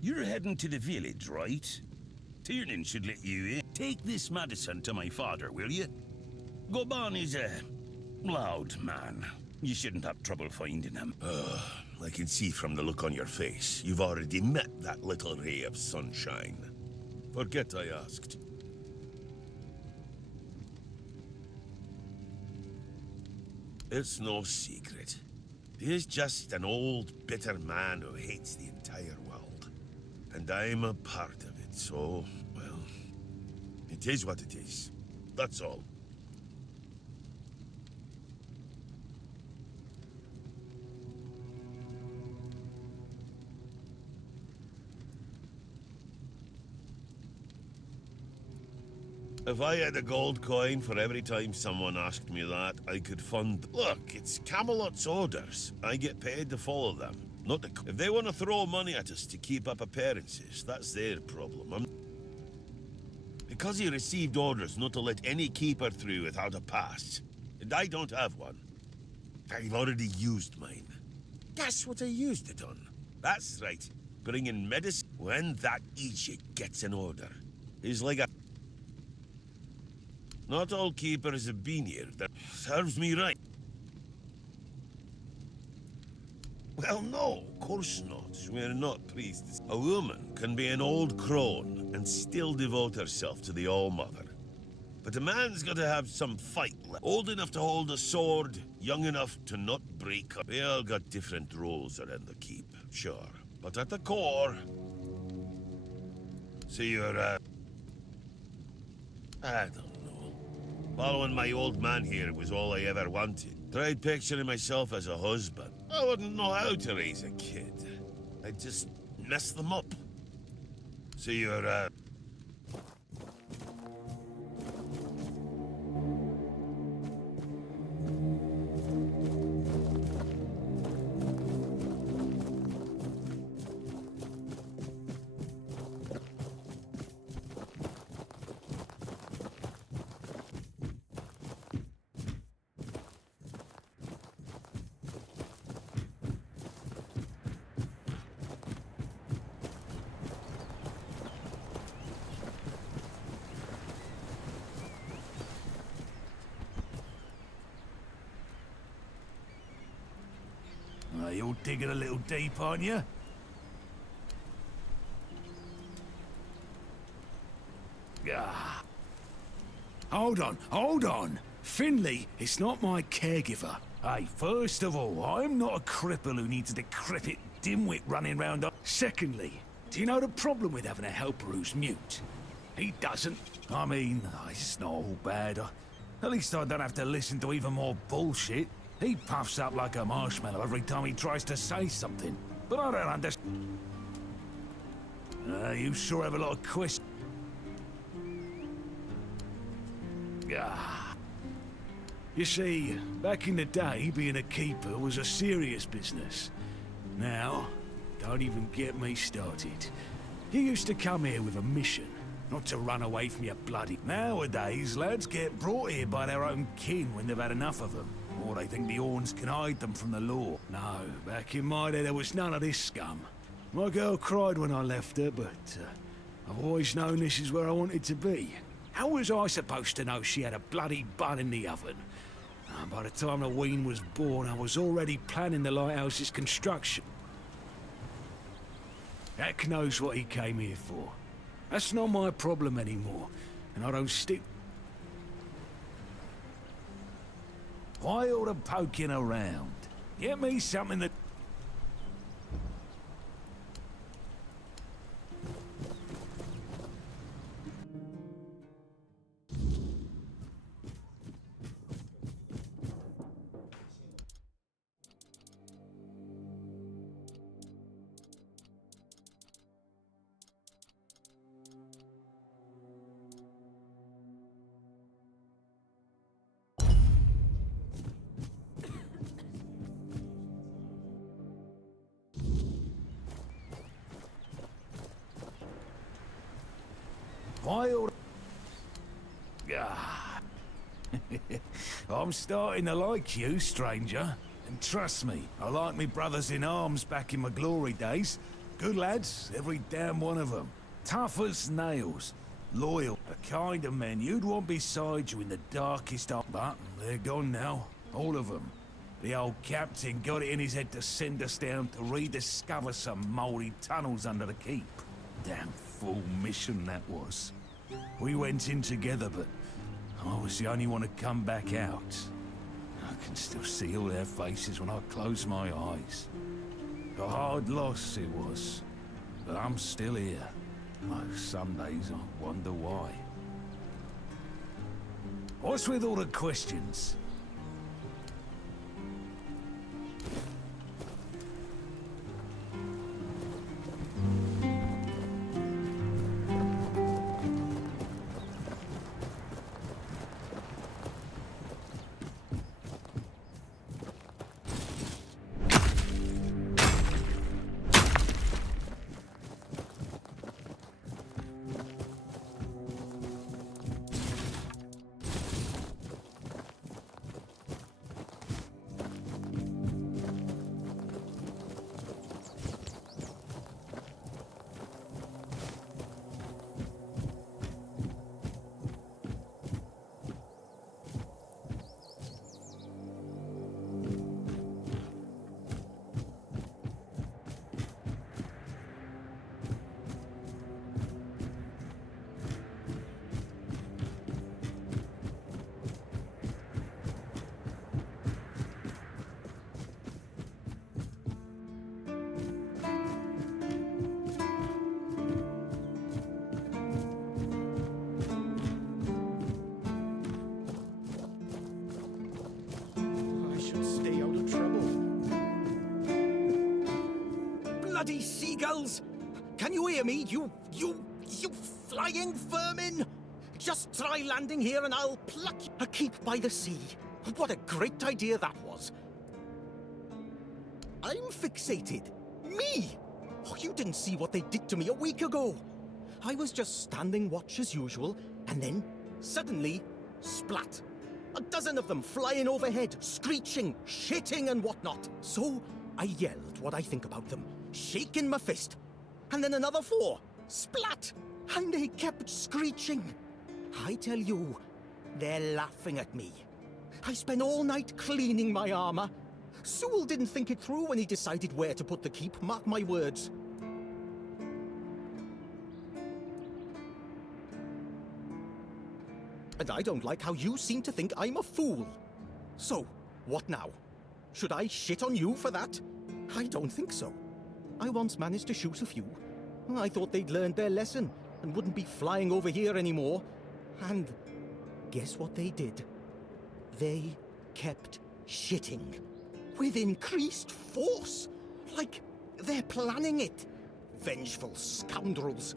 you're heading to the village, right? Tiernan should let you in. Take this medicine to my father, will you? Goban is a loud man. You shouldn't have trouble finding him. I can see from the look on your face, you've already met that little ray of sunshine. Forget I asked. It's no secret. He's just an old, bitter man who hates the entire world. And I'm a part of it, so, well, it is what it is. That's all. If I had a gold coin for every time someone asked me that, I could fund... Look, it's Camelot's orders. I get paid to follow them, not to... If they want to throw money at us to keep up appearances, that's their problem. Because he received orders not to let any keeper through without a pass. And I don't have one. I've already used mine. Guess what I used it on? That's right. Bringing medicine. When that idiot gets an order, he's like a... Not all keepers have been here. That serves me right. Well, no, of course not. We're not priests. A woman can be an old crone and still devote herself to the All-Mother. But a man's got to have some fight left. Old enough to hold a sword, young enough to not break up. We all got different roles around the keep, sure. But at the core... So you're, I don't know. Following my old man here was all I ever wanted. Tried picturing myself as a husband. I wouldn't know how to raise a kid. I'd just mess them up. So you're, You're digging a little deep, aren't you? Ah. Hold on. Finley, it's not my caregiver. Hey, first of all, I'm not a cripple who needs a decrepit dimwit running round. Secondly, do you know the problem with having a helper who's mute? He doesn't. I mean, it's not all bad. At least I don't have to listen to even more bullshit. He puffs up like a marshmallow every time he tries to say something. But I don't understand. You sure have a lot of questions. You see, back in the day, being a keeper was a serious business. Now, don't even get me started. You used to come here with a mission, not to run away from your bloody... Nowadays, lads get brought here by their own kin when they've had enough of them. Or they think the Orns can hide them from the law. No, back in my day there was none of this scum. My girl cried when I left her, but I've always known this is where I wanted to be. How was I supposed to know she had a bloody bun in the oven? By the time the wean was born, I was already planning the lighthouse's construction. Heck knows what he came here for. That's not my problem anymore, and I don't stick... Why all the poking around? Get me something that... Why all... I'm starting to like you, stranger. And trust me, I like me brothers in arms back in my glory days. Good lads, every damn one of them. Tough as nails. Loyal. The kind of men you'd want beside you in the darkest hour. But they're gone now. All of them. The old captain got it in his head to send us down to rediscover some mouldy tunnels under the keep. Damn fool mission that was. We went in together, but I was the only one to come back out. I can still see all their faces when I close my eyes. A hard loss it was, but I'm still here. Oh, some days I wonder why. What's with all the questions? Bloody seagulls! Can you hear me? You flying vermin! Just try landing here and I'll pluck you. A keep by the sea. What a great idea that was. I'm fixated. Me! Oh, you didn't see what they did to me a week ago. I was just standing watch as usual, and then, suddenly, splat. A dozen of them flying overhead, screeching, shitting and whatnot. So, I yelled what I think about them, shaking my fist. And then another 4. Splat! And they kept screeching. I tell you, they're laughing at me. I spent all night cleaning my armor. Sewell didn't think it through when he decided where to put the keep, mark my words. And I don't like how you seem to think I'm a fool. So, what now? Should I shit on you for that? I don't think so. I once managed to shoot a few. I thought they'd learned their lesson and wouldn't be flying over here anymore. And guess what they did? They kept shitting. With increased force. Like they're planning it. Vengeful scoundrels.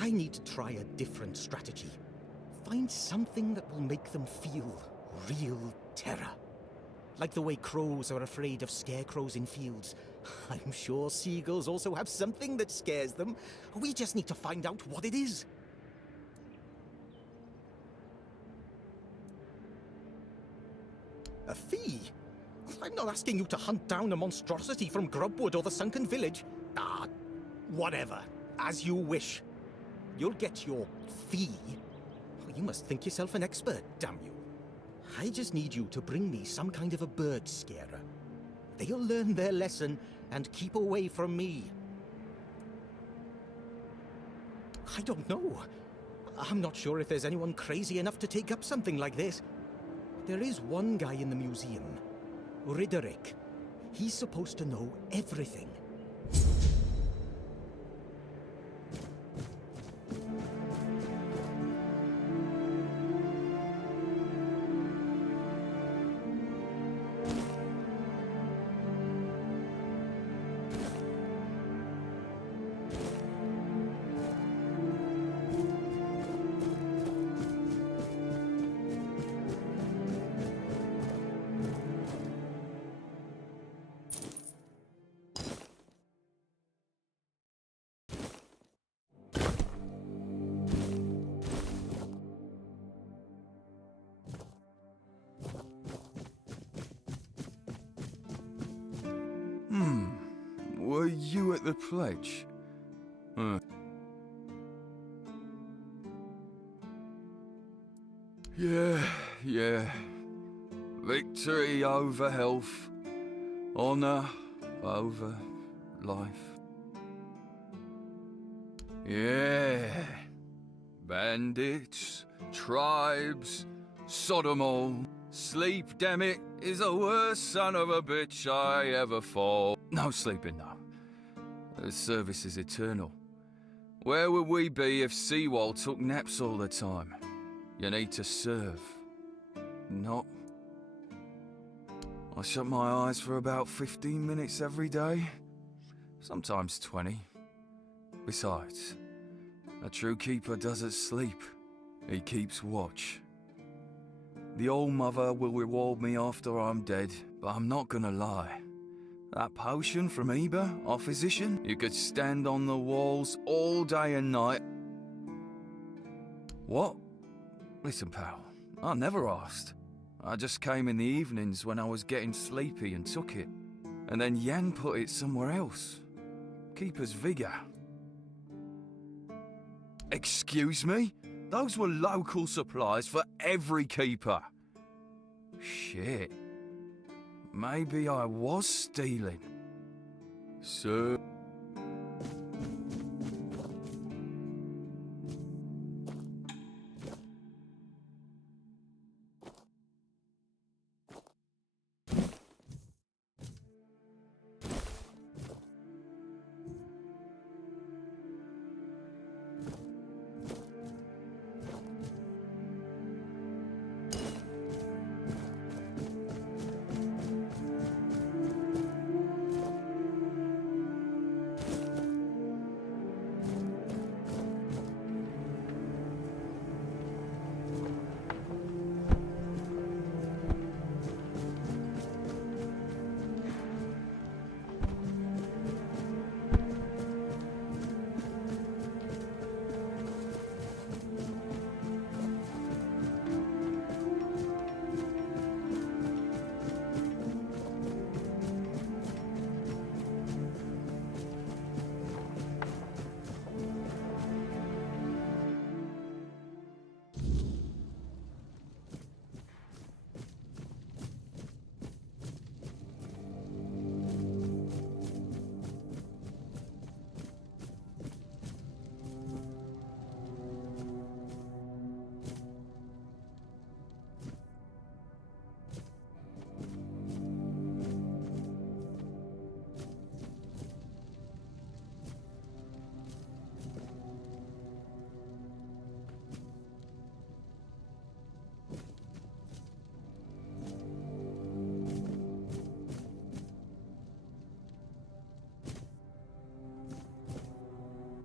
I need to try a different strategy. Find something that will make them feel real terror. Like the way crows are afraid of scarecrows in fields. I'm sure seagulls also have something that scares them. We just need to find out what it is. A fee? I'm not asking you to hunt down a monstrosity from Grubwood or the Sunken Village. Ah, whatever. As you wish. You'll get your fee. You must think yourself an expert, damn you. I just need you to bring me some kind of a bird scarer. They'll learn their lesson and keep away from me. I don't know. I'm not sure if there's anyone crazy enough to take up something like this. There is one guy in the museum, Riderick. He's supposed to know everything. Were you at the pledge? Yeah. Victory over health. Honor over life. Yeah. Bandits, tribes, Sodom all. Sleep, damn it, is the worst son of a bitch I ever fought. No sleeping, no. The service is eternal. Where would we be if Seawall took naps all the time? You need to serve. Not. I shut my eyes for about 15 minutes every day. Sometimes 20. Besides, a true keeper doesn't sleep. He keeps watch. The Old Mother will reward me after I'm dead, but I'm not gonna lie. That potion from Eber, our physician, you could stand on the walls all day and night. What? Listen, pal, I never asked. I just came in the evenings when I was getting sleepy and took it. And then Yan put it somewhere else. Keeper's vigor. Excuse me? Those were local supplies for every keeper. Shit. Maybe I was stealing. So...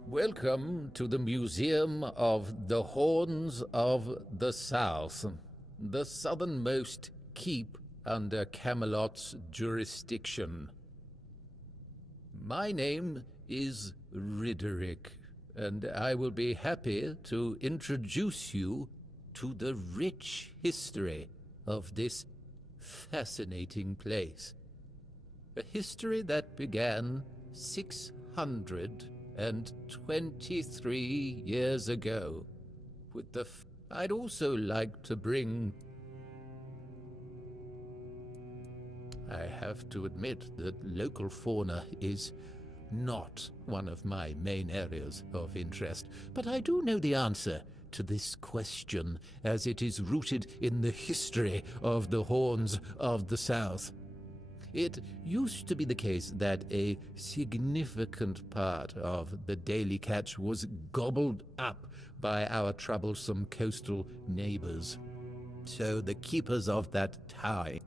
Welcome to the Museum of the Horns of the South, the southernmost keep under Camelot's jurisdiction. My name is Ridderick, and I will be happy to introduce you to the rich history of this fascinating place. A history that began 623 years ago with the... I'd also like to bring... I have to admit that local fauna is not one of my main areas of interest, but I do know the answer to this question, as it is rooted in the history of the Horns of the South. It used to be the case that a significant part of the daily catch was gobbled up by our troublesome coastal neighbors. So the keepers of that time...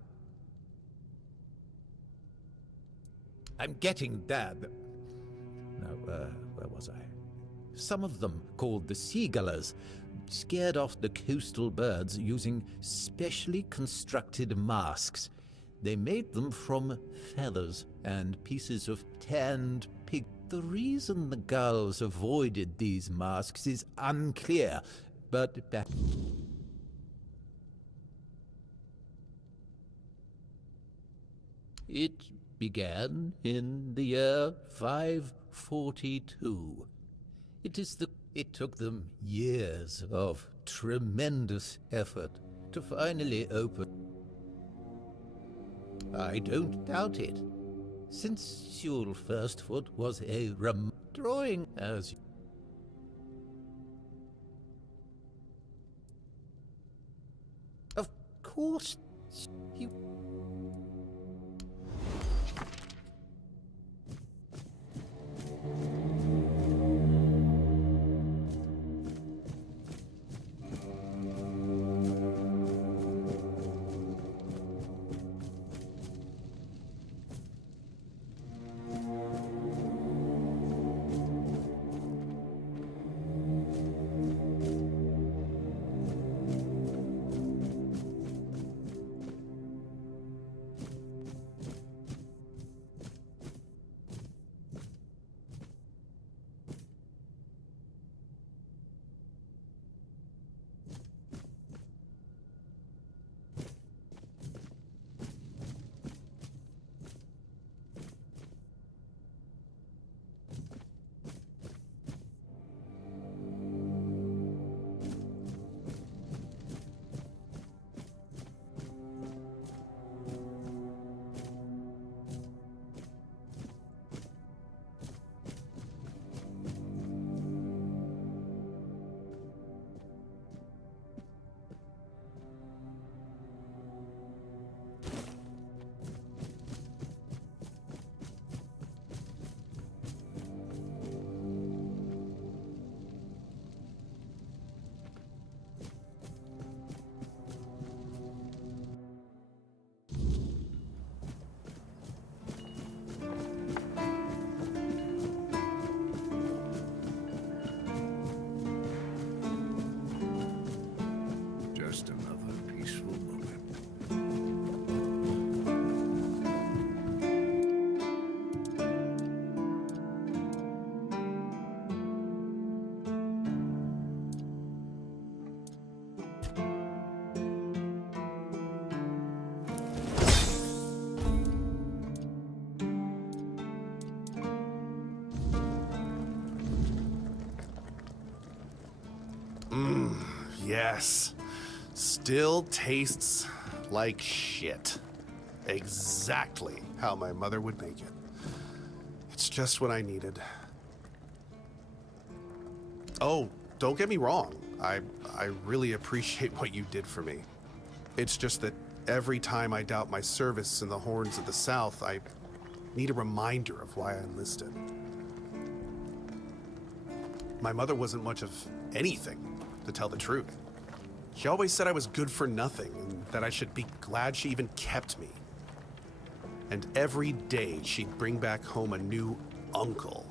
I'm getting that. No, where was I? Some of them, called the seagullers, scared off the coastal birds using specially constructed masks. They made them from feathers and pieces of tanned pig. The reason the gulls avoided these masks is unclear, but it began in the year 542. It took them years of tremendous effort to finally open. I don't doubt it, since Sewell Firstfoot was a drawing as of course you. Just another peaceful moment. Yes. Still tastes like shit. Exactly how my mother would make it. It's just what I needed. Oh, don't get me wrong. I really appreciate what you did for me. It's just that every time I doubt my service in the Horns of the South, I need a reminder of why I enlisted. My mother wasn't much of anything, to tell the truth. She always said I was good for nothing, and that I should be glad she even kept me. And every day she'd bring back home a new uncle.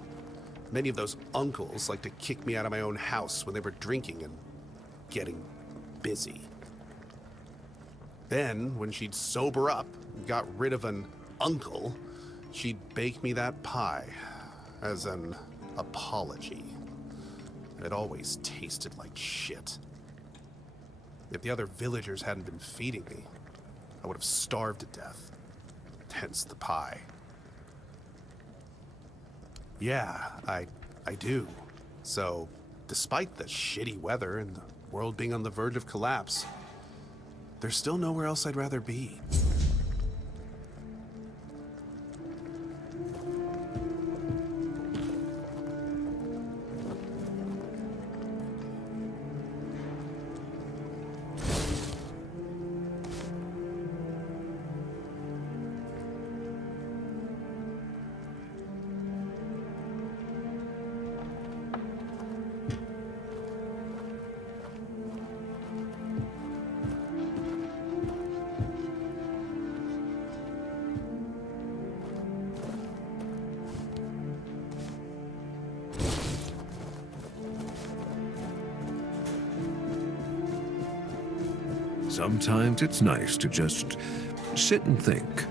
Many of those uncles like to kick me out of my own house when they were drinking and getting busy. Then, when she'd sober up and got rid of an uncle, she'd bake me that pie as an apology. It always tasted like shit. If the other villagers hadn't been feeding me, I would have starved to death. Hence the pie. Yeah, I do. So, despite the shitty weather and the world being on the verge of collapse, there's still nowhere else I'd rather be. Sometimes it's nice to just sit and think.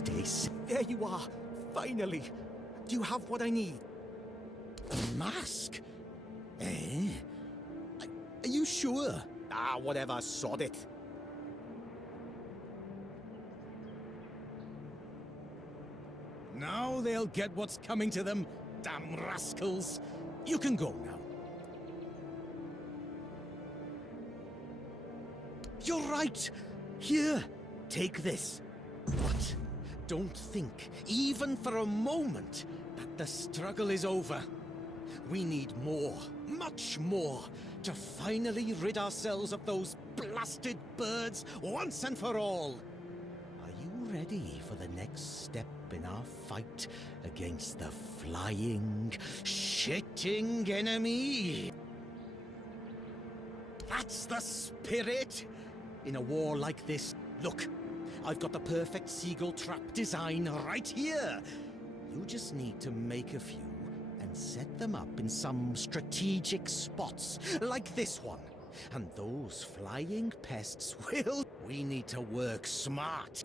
stay safe. There you are, finally. Do you have what I need? A mask? Eh? Are you sure? Ah, whatever, sod it. Now they'll get what's coming to them, damn rascals. You can go now. You're right. Here, take this. But don't think, even for a moment, that the struggle is over. We need more, much more, to finally rid ourselves of those blasted birds once and for all. Are you ready for the next step in our fight against the flying, shitting enemy? That's the spirit! In a war like this, look, I've got the perfect seagull trap design right here. You just need to make a few and set them up in some strategic spots, like this one. And those flying pests will... We need to work smart.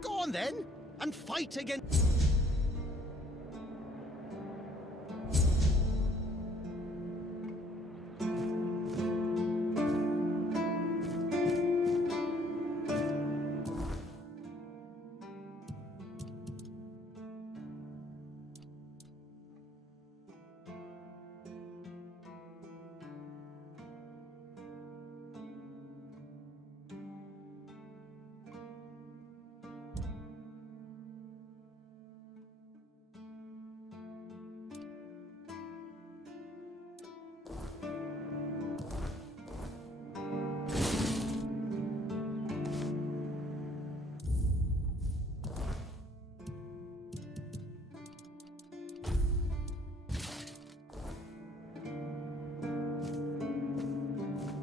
Go on then, and fight against...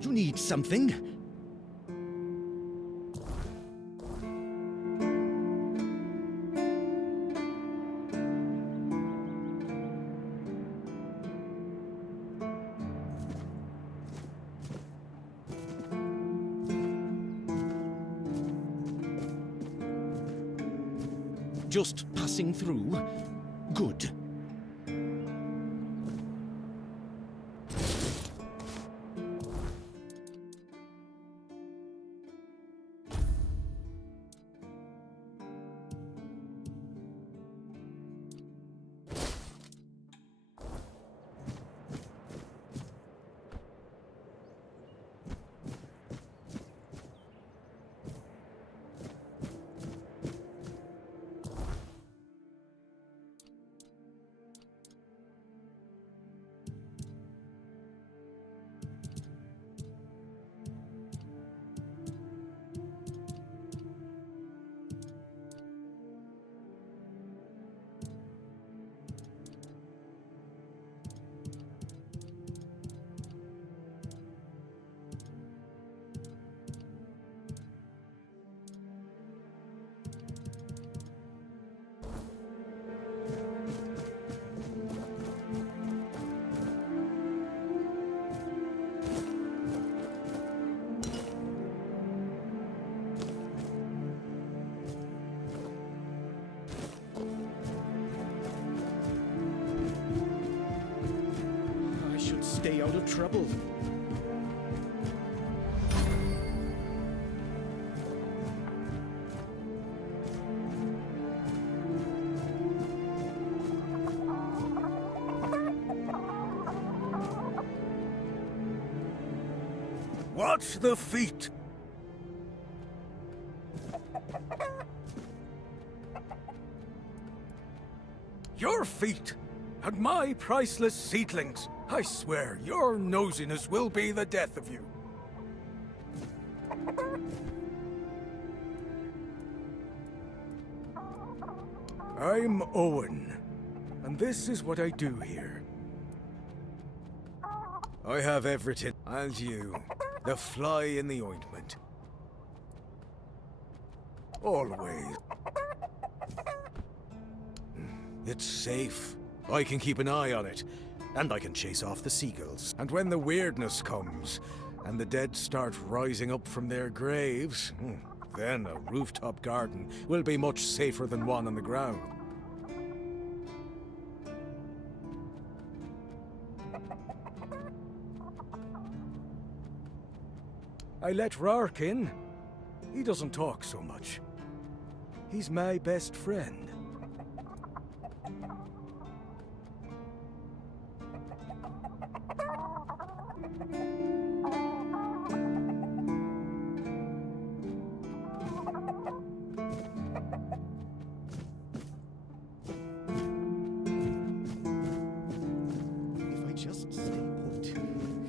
You need something? Just passing through? Good. Stay out of trouble. Watch the feet! Your feet! And my priceless seedlings! I swear, your nosiness will be the death of you. I'm Owen, and this is what I do here. I have everything, and you, the fly in the ointment. Always. It's safe. I can keep an eye on it. And I can chase off the seagulls. And when the weirdness comes, and the dead start rising up from their graves, then a rooftop garden will be much safer than one on the ground. I let Rark in. He doesn't talk so much. He's my best friend. If I just stay put,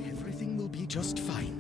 everything will be just fine.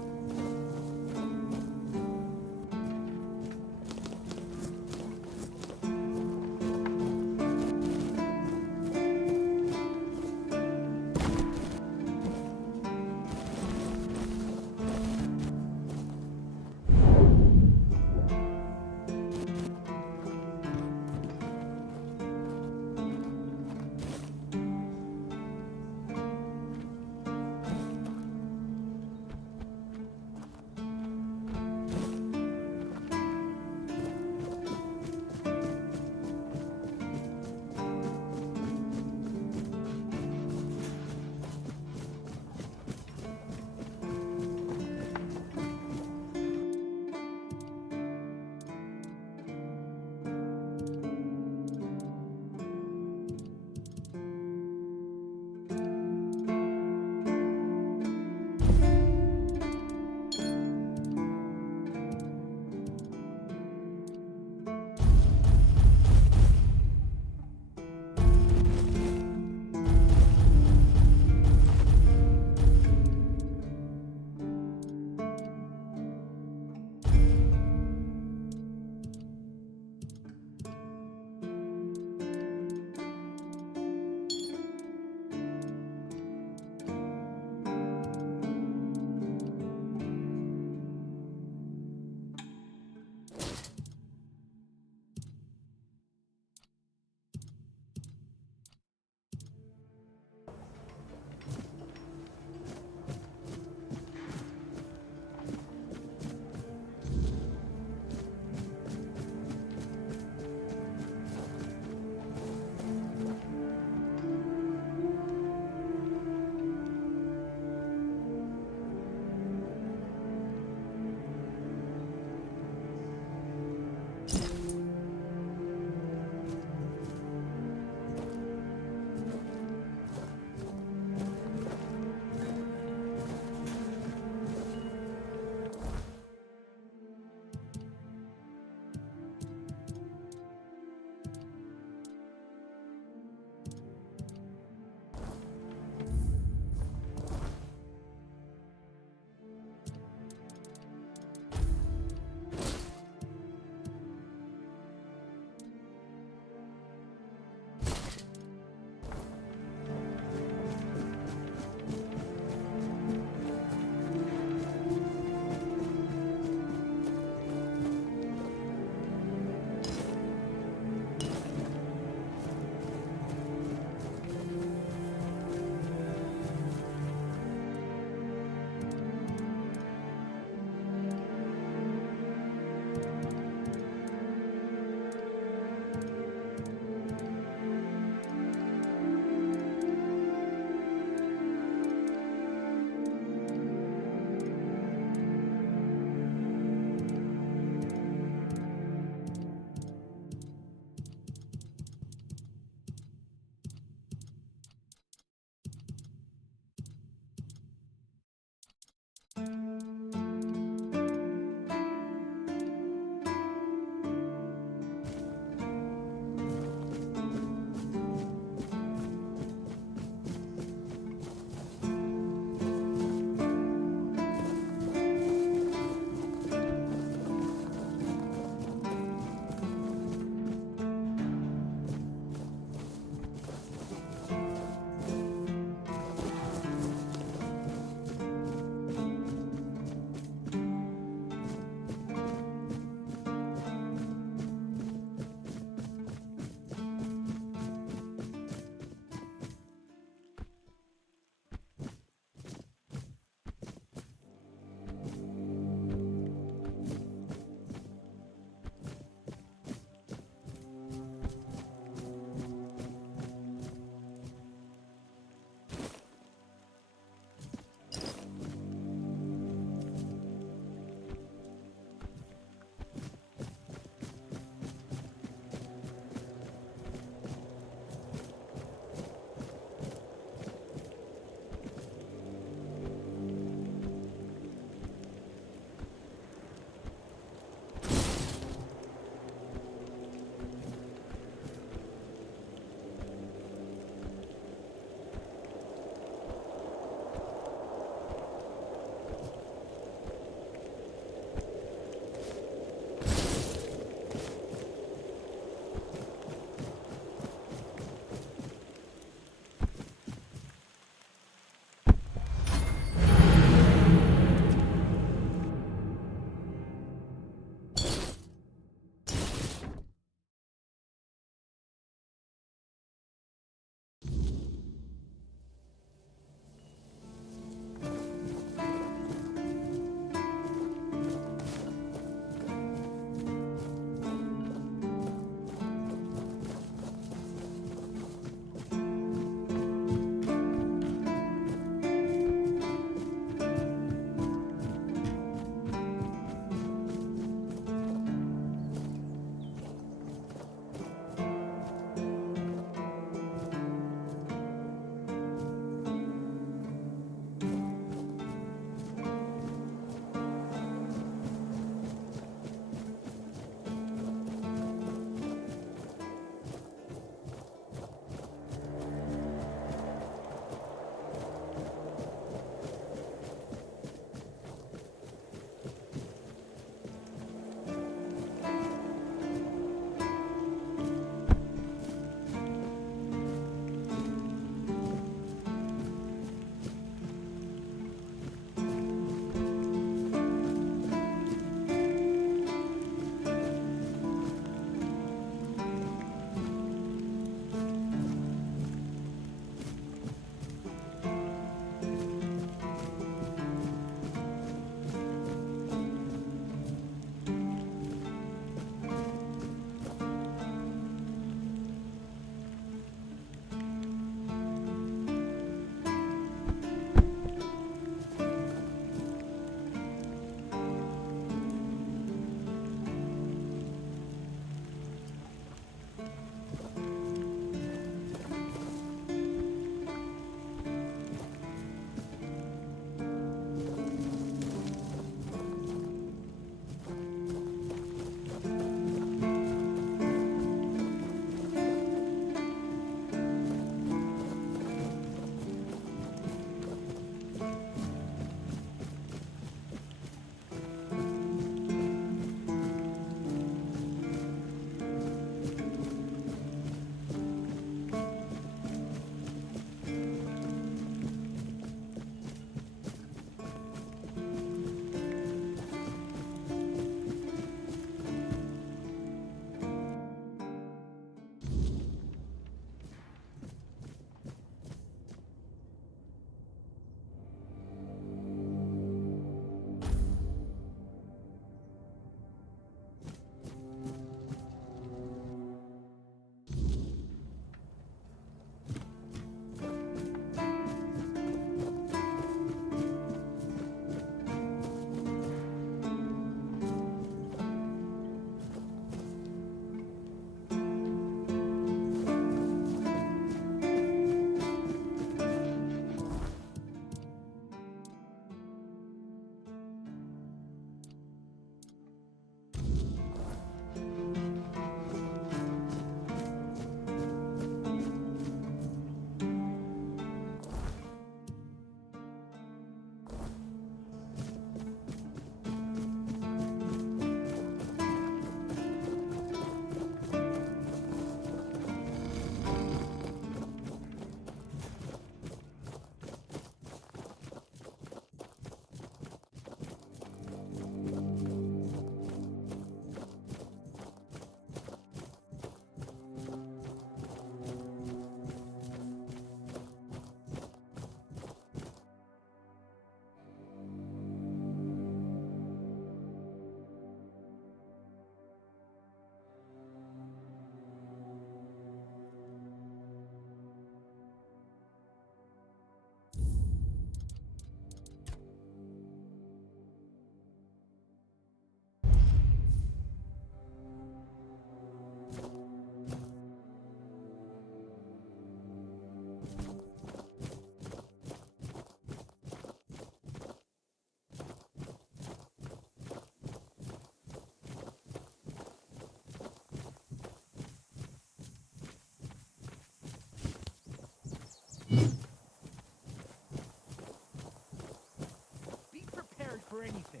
for anything.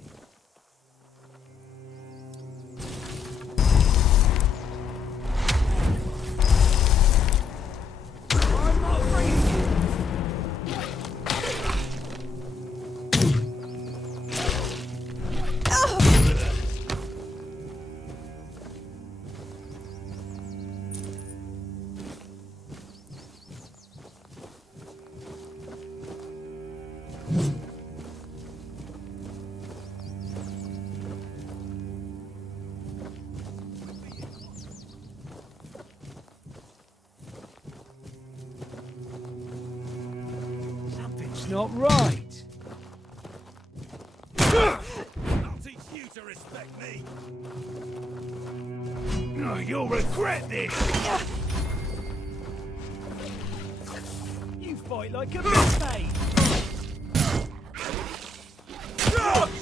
I'm not bringing you. Something's not right. I'll teach you to respect me. Oh, you'll regret this. You fight like a milkmaid.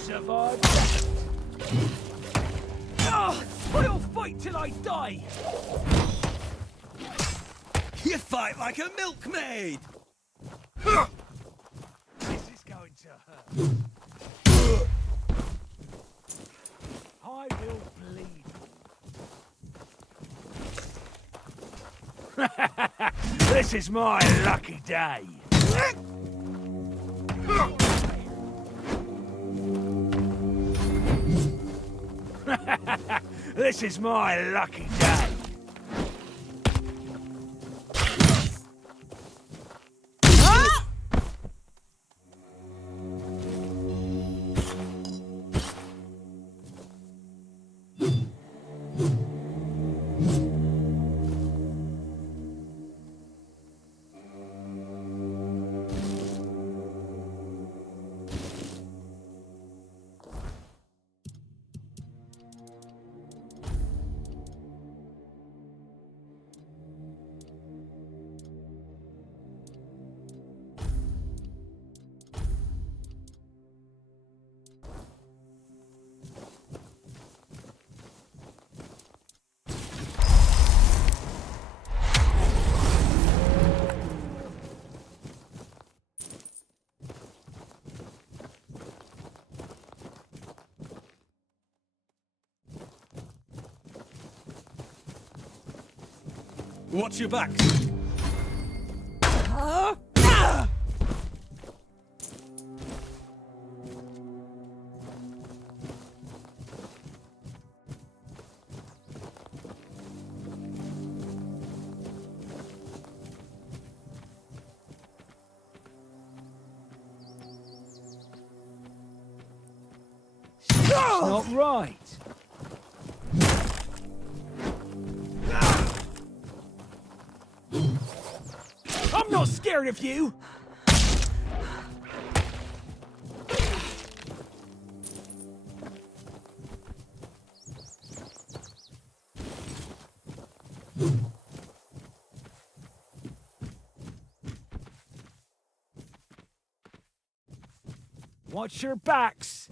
Survive. I'll fight till I die. You fight like a milkmaid. This is going to hurt. I will bleed. This is my lucky day. This is my lucky day. Watch your back. It's not right. I'm not scared of you. Watch your backs.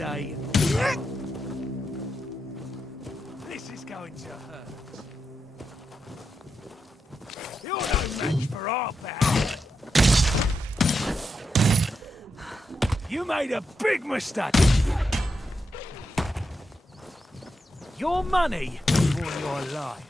day. This is going to hurt. You're no match for our power. You made a big mistake. Your money for your life.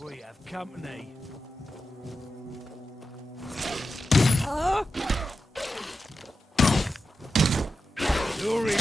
We have company. You're in.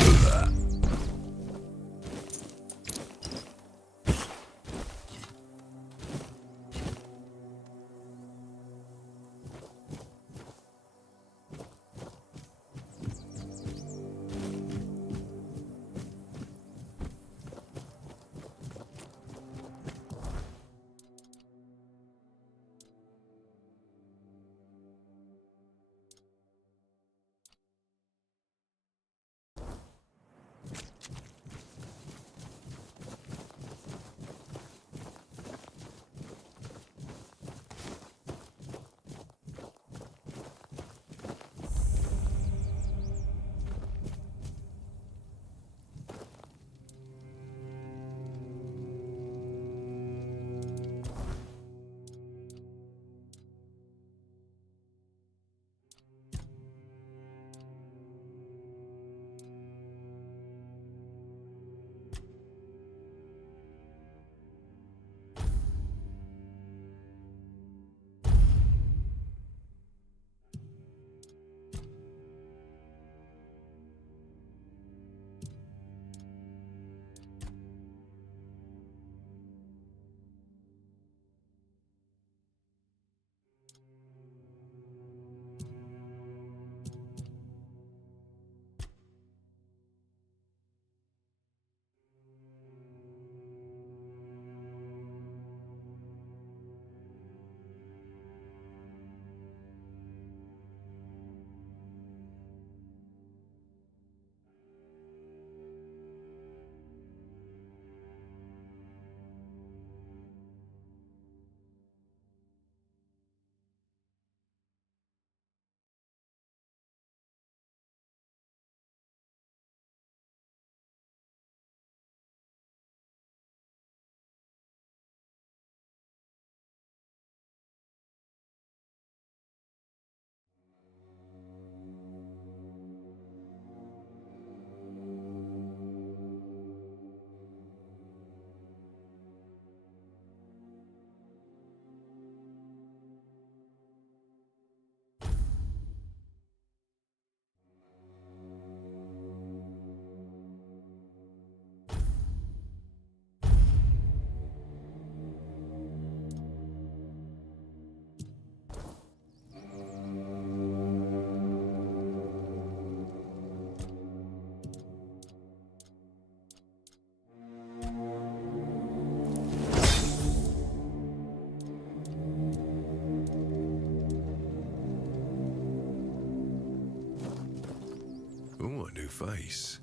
new face.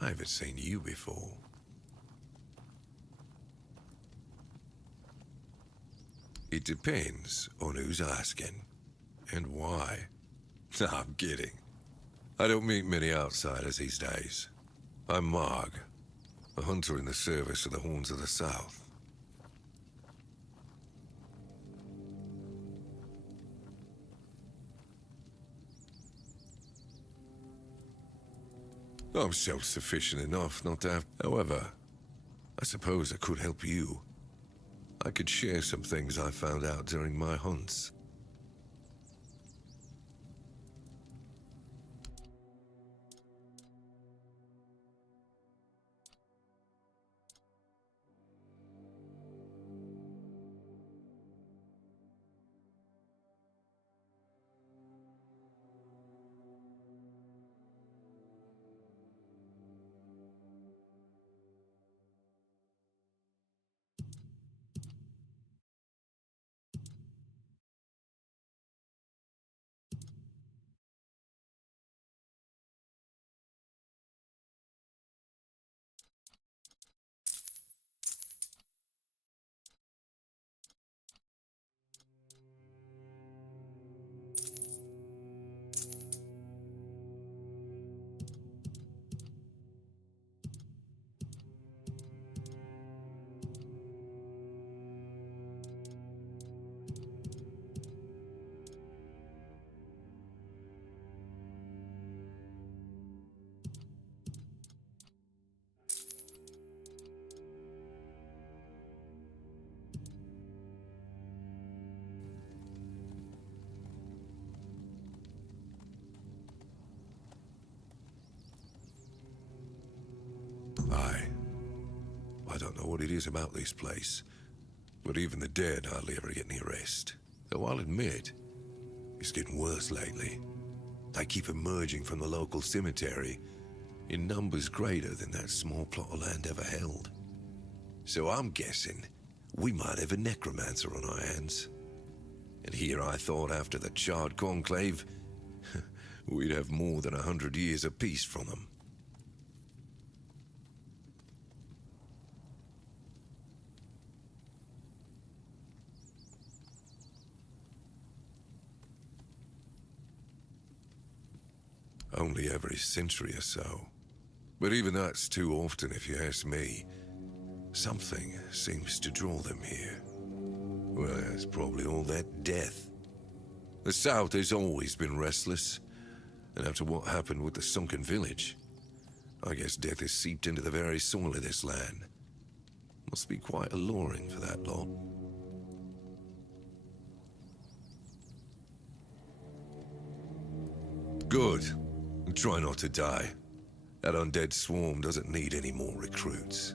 I haven't seen you before. It depends on who's asking and why. No, I'm kidding. I don't meet many outsiders these days. I'm Marg, a hunter in the service of the Horns of the South. I'm self-sufficient enough not to have... However, I suppose I could help you. I could share some things I found out during my hunts. I don't know what it is about this place, but even the dead hardly ever get any rest. Though I'll admit, it's getting worse lately. They keep emerging from the local cemetery in numbers greater than that small plot of land ever held. So I'm guessing we might have a necromancer on our hands. And here I thought after the Charred Conclave, we'd have more than 100 years of peace from them. Only every century or so. But even that's too often if you ask me. Something seems to draw them here. Well, it's probably all that death. The South has always been restless, and after what happened with the sunken village, I guess death has seeped into the very soil of this land. Must be quite alluring for that lot. Good. Try not to die. That undead swarm doesn't need any more recruits.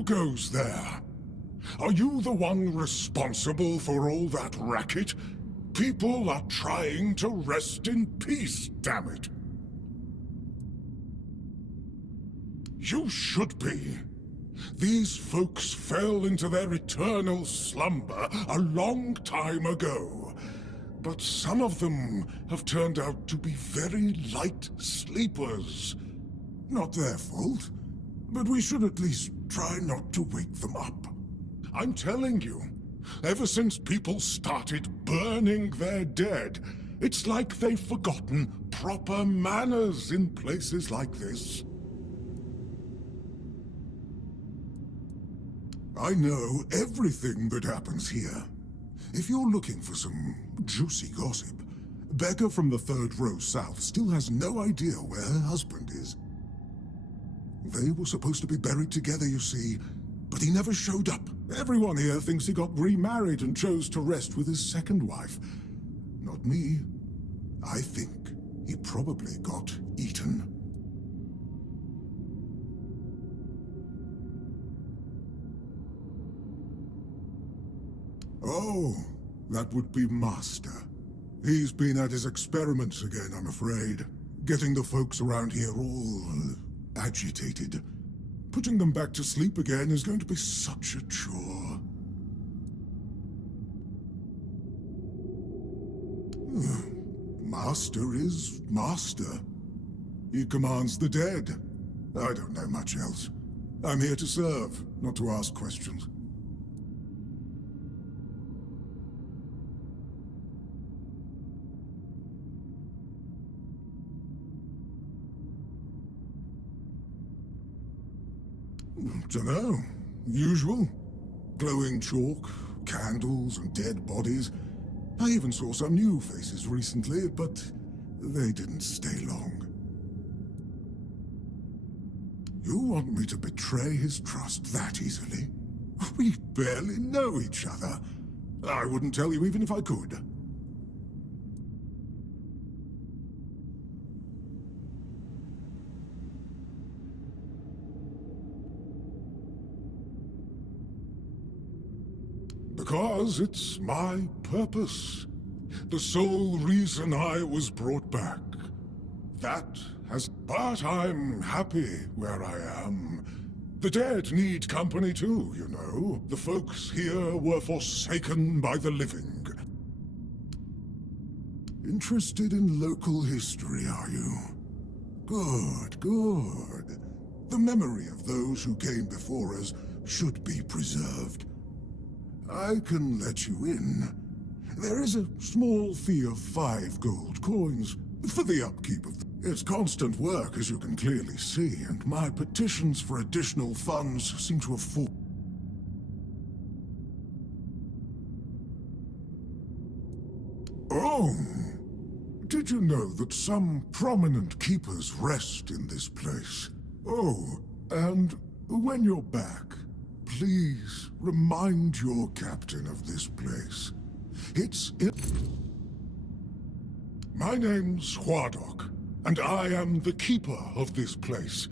Who goes there? Are you the one responsible for all that racket? People are trying to rest in peace, damn it. You should be. These folks fell into their eternal slumber a long time ago. But some of them have turned out to be very light sleepers. Not their fault, but we should at least try not to wake them up. I'm telling you, ever since people started burning their dead, it's like they've forgotten proper manners in places like this. I know everything that happens here. If you're looking for some juicy gossip, Becca from the third row south still has no idea where her husband is. They were supposed to be buried together, you see, but he never showed up. Everyone here thinks he got remarried and chose to rest with his second wife. Not me. I think he probably got eaten. Oh, that would be Master. He's been at his experiments again, I'm afraid. Getting the folks around here all agitated. Putting them back to sleep again is going to be such a chore. Master is Master. He commands the dead. I don't know much else. I'm here to serve, not to ask questions. Dunno. Usual. Glowing chalk, candles, and dead bodies. I even saw some new faces recently, but they didn't stay long. You want me to betray his trust that easily? We barely know each other. I wouldn't tell you even if I could. Because it's my purpose. The sole reason I was brought back. But I'm happy where I am. The dead need company too, you know. The folks here were forsaken by the living. Interested in local history, are you? Good, good. The memory of those who came before us should be preserved. I can let you in. There is a small fee of 5 gold coins for the upkeep of It's constant work, as you can clearly see, and my petitions for additional funds seem to have fallen. Oh! Did you know that some prominent keepers rest in this place? Oh, and when you're back, please remind your captain of this place. My name's Huardok, and I am the keeper of this place.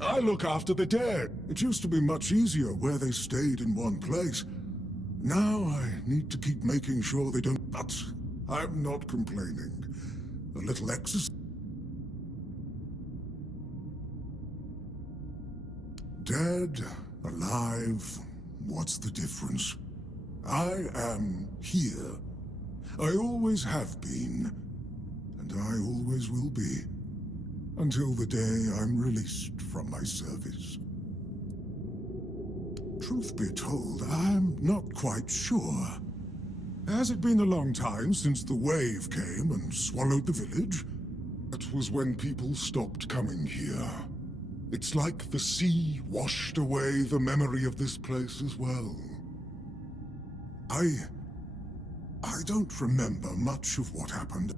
I look after the dead. It used to be much easier where they stayed in one place. Now I need to keep making sure they don't... But I'm not complaining. A little exercise... Dead, alive, what's the difference? I am here. I always have been, and I always will be, until the day I'm released from my service. Truth be told, I'm not quite sure. Has it been a long time since the wave came and swallowed the village? That was when people stopped coming here. It's like the sea washed away the memory of this place as well. I don't remember much of what happened.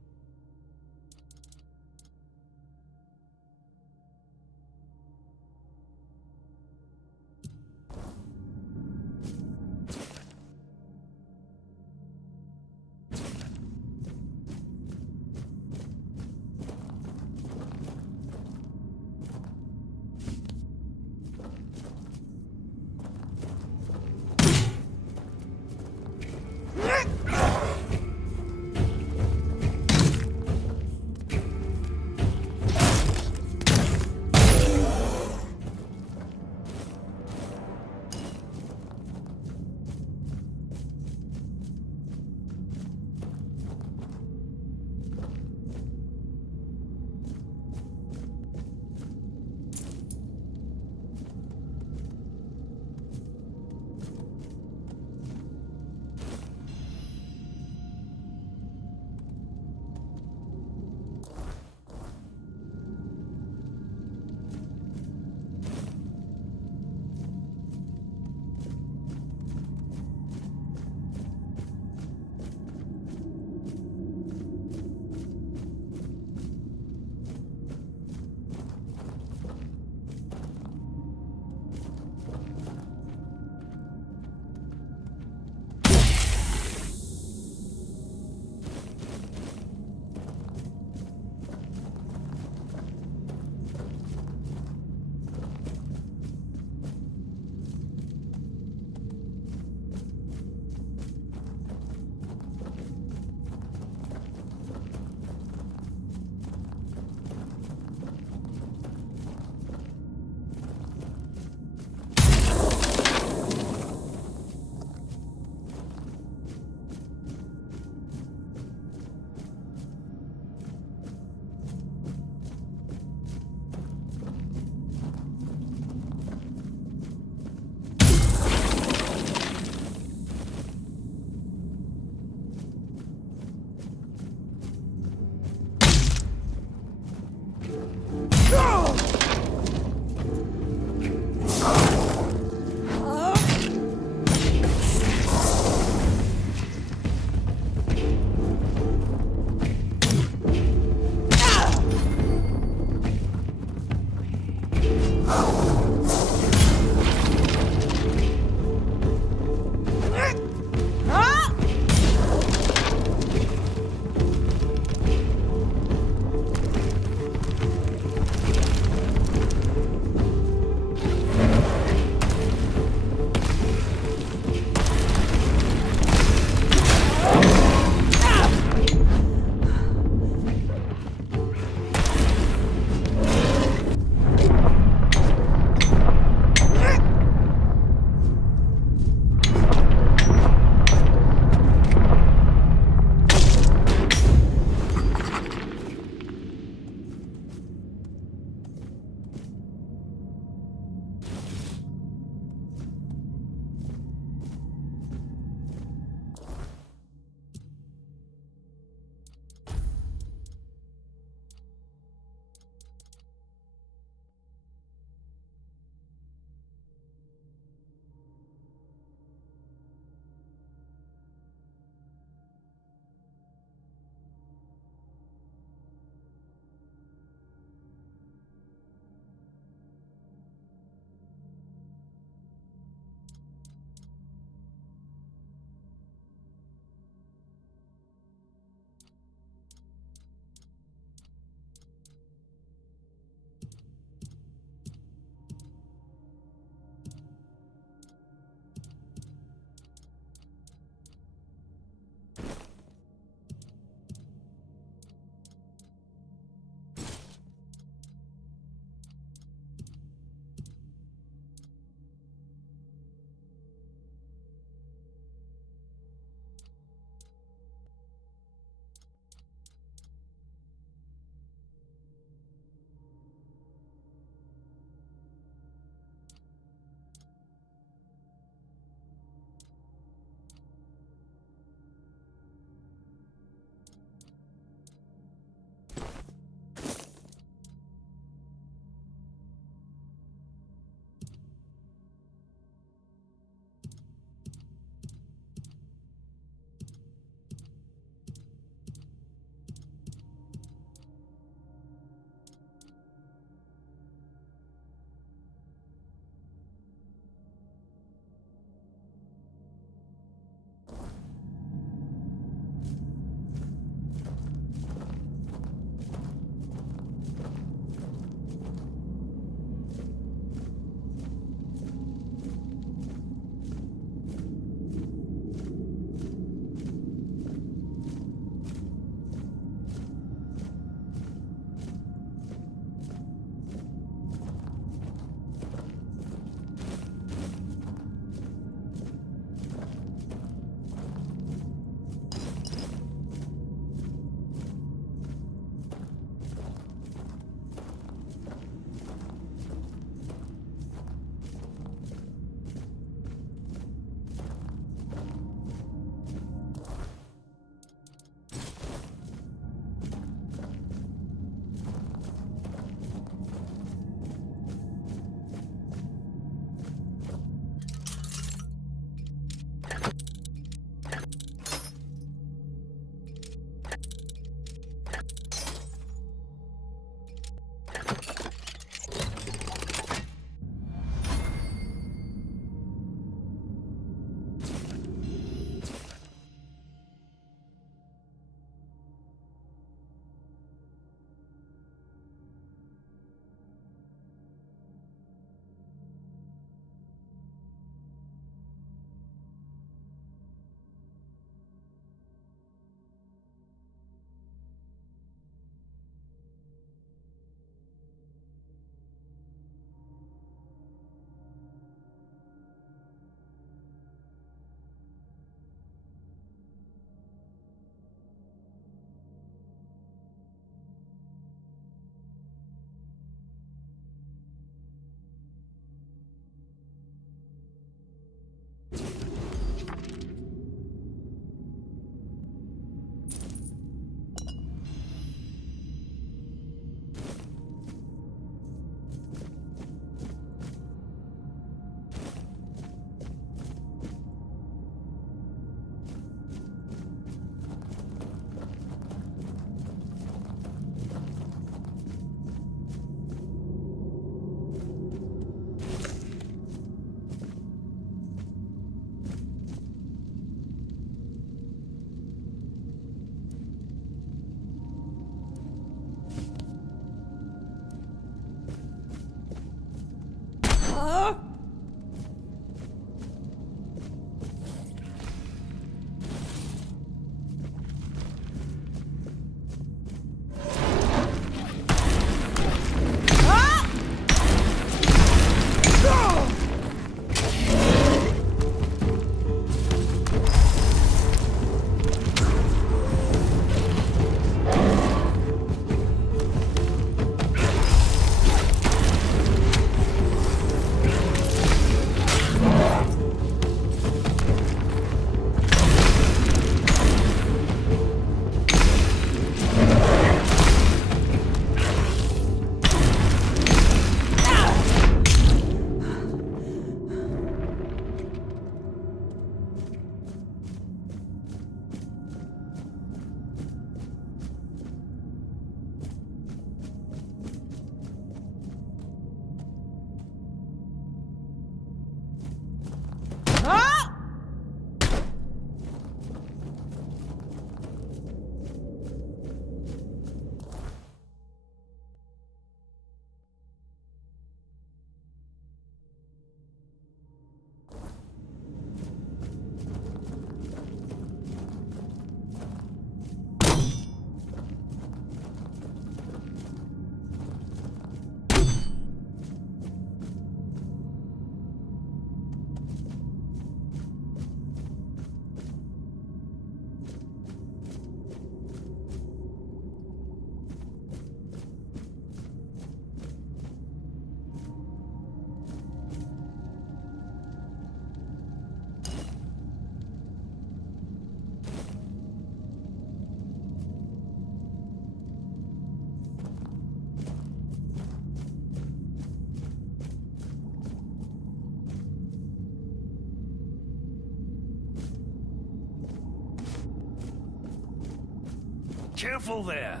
Careful there.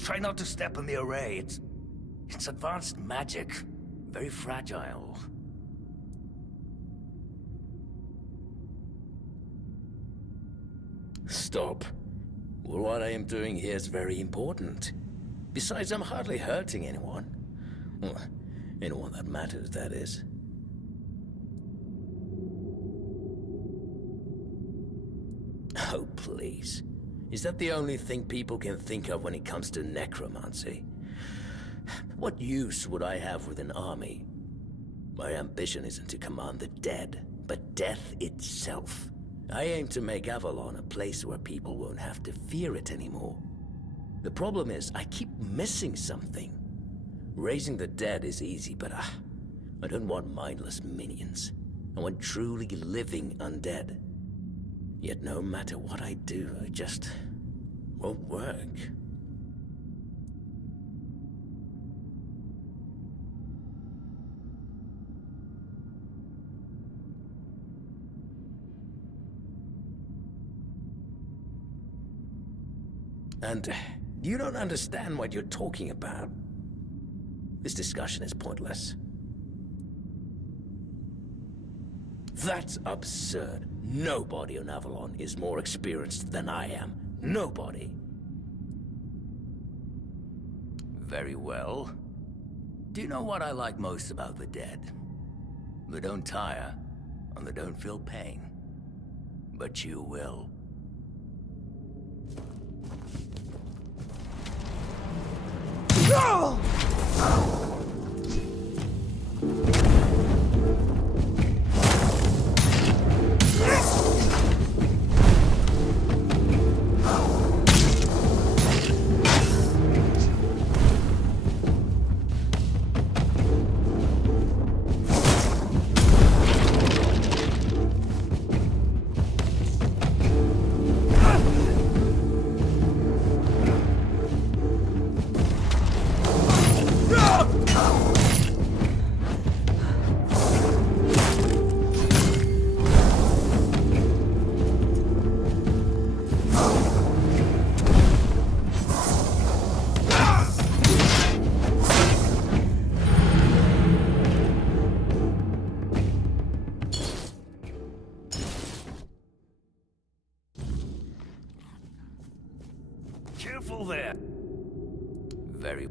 Try not to step in the array. It's advanced magic. Very fragile. Stop. Well, what I am doing here is very important. Besides, I'm hardly hurting anyone. Well, anyone that matters, that is. Oh, please. Is that the only thing people can think of when it comes to necromancy? What use would I have with an army? My ambition isn't to command the dead, but death itself. I aim to make Avalon a place where people won't have to fear it anymore. The problem is, I keep missing something. Raising the dead is easy, but I don't want mindless minions. I want truly living undead. Yet no matter what I do, it just won't work. And you don't understand what you're talking about. This discussion is pointless. That's absurd. Nobody on Avalon is more experienced than I am. Nobody. Very well. Do you know what I like most about the dead? They don't tire, and they don't feel pain. But you will. Careful there. Very.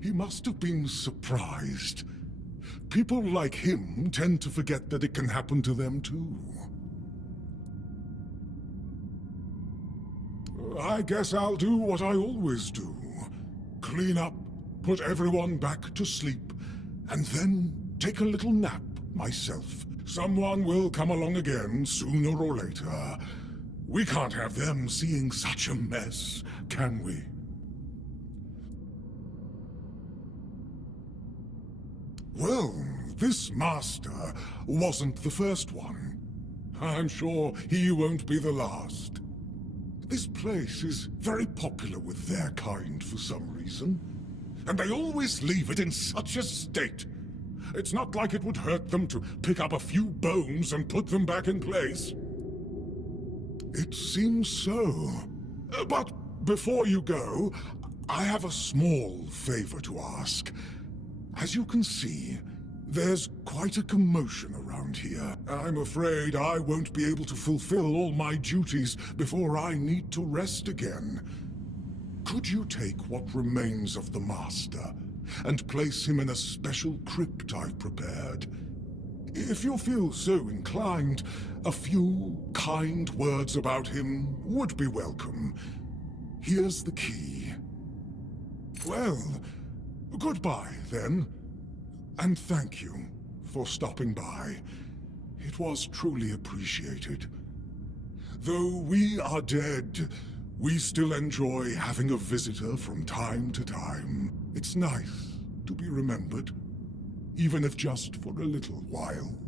He must have been surprised. People like him tend to forget that it can happen to them too. I guess I'll do what I always do. Clean up, put everyone back to sleep, and then take a little nap myself. Someone will come along again sooner or later. We can't have them seeing such a mess, can we? Well, this master wasn't the first one. I'm sure he won't be the last. This place is very popular with their kind for some reason. And they always leave it in such a state. It's not like it would hurt them to pick up a few bones and put them back in place. It seems so. But before you go, I have a small favor to ask. As you can see, there's quite a commotion around here. I'm afraid I won't be able to fulfill all my duties before I need to rest again. Could you take what remains of the Master and place him in a special crypt I've prepared? If you feel so inclined, a few kind words about him would be welcome. Here's the key. Well, goodbye, then. And thank you for stopping by. It was truly appreciated. Though we are dead, we still enjoy having a visitor from time to time. It's nice to be remembered, even if just for a little while.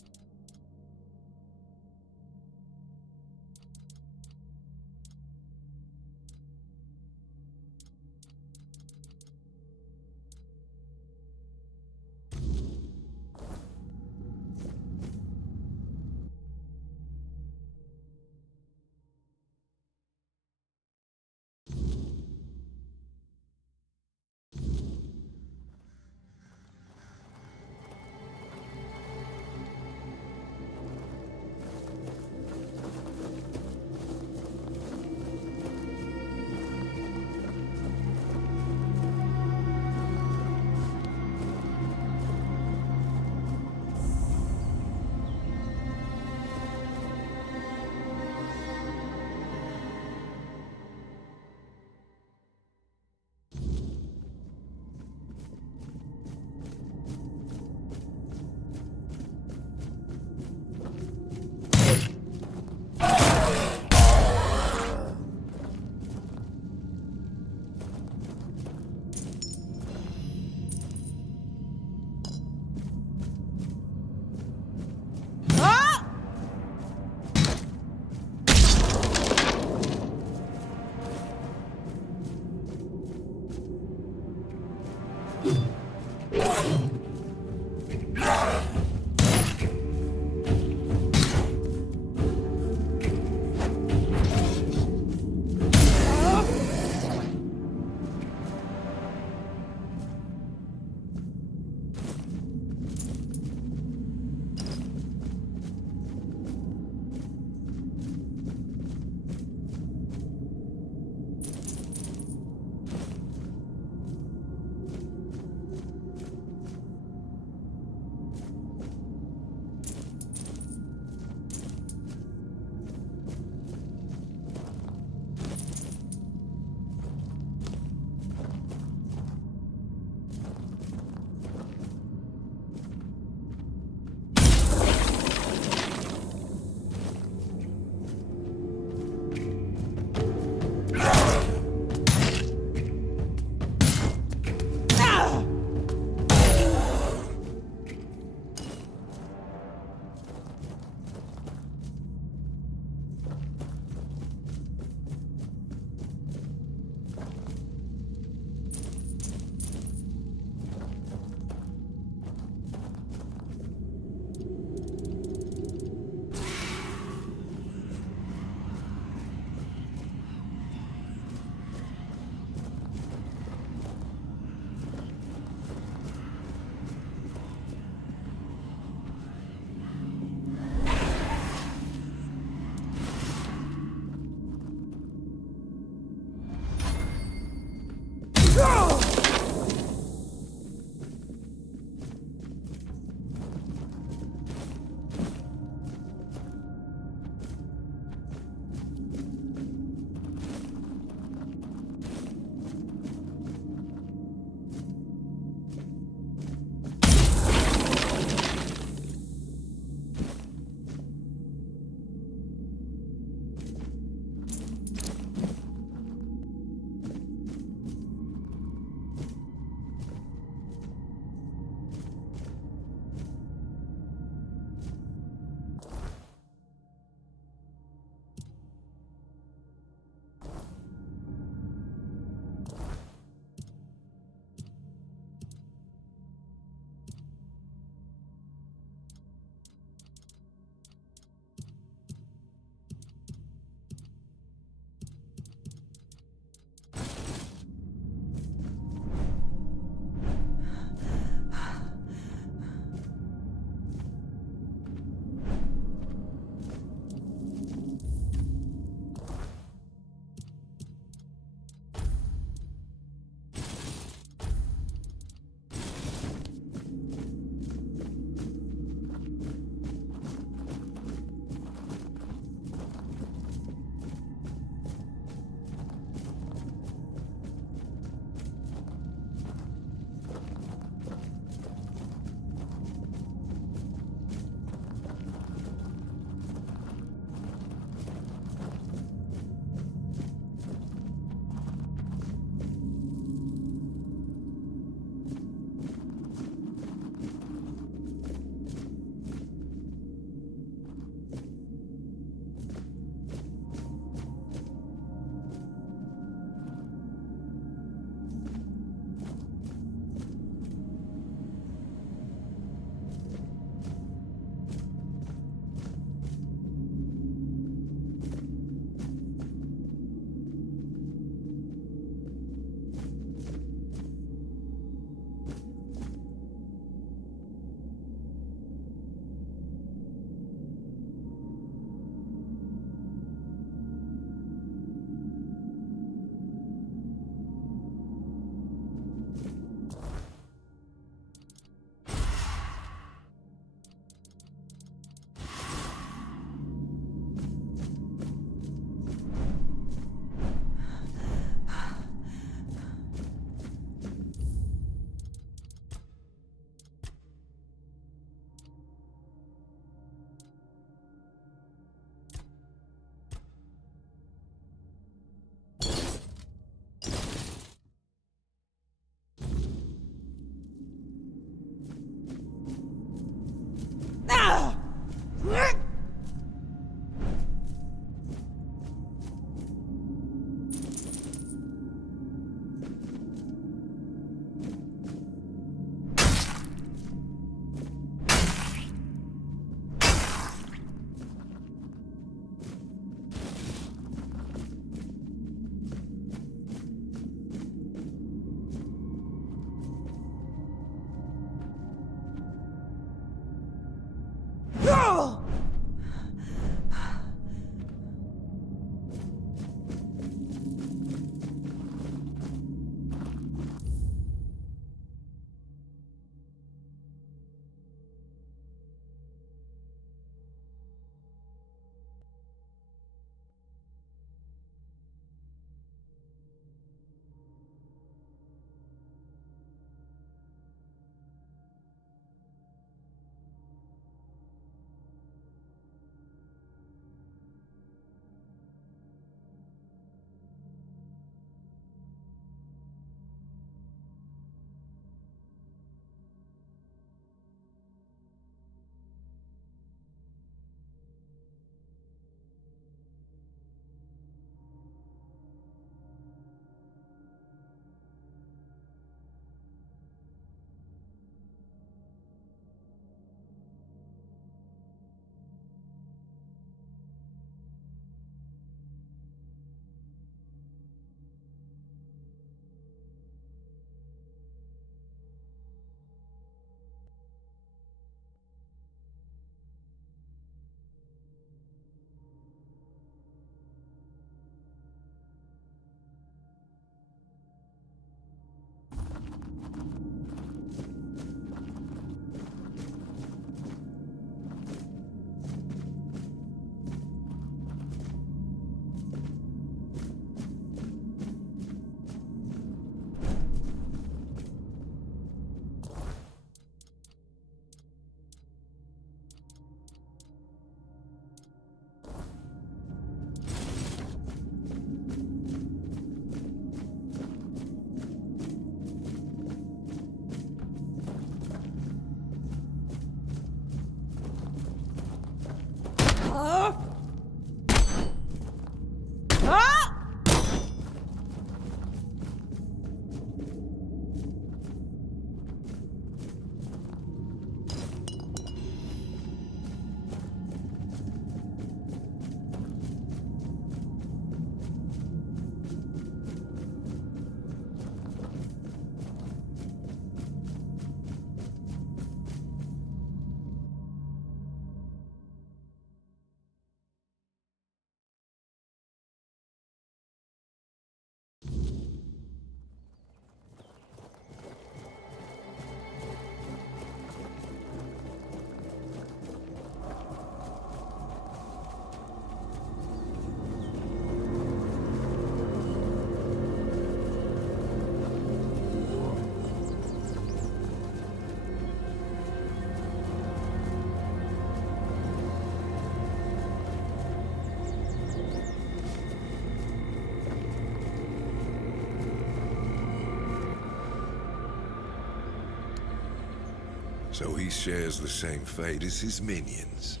So he shares the same fate as his minions.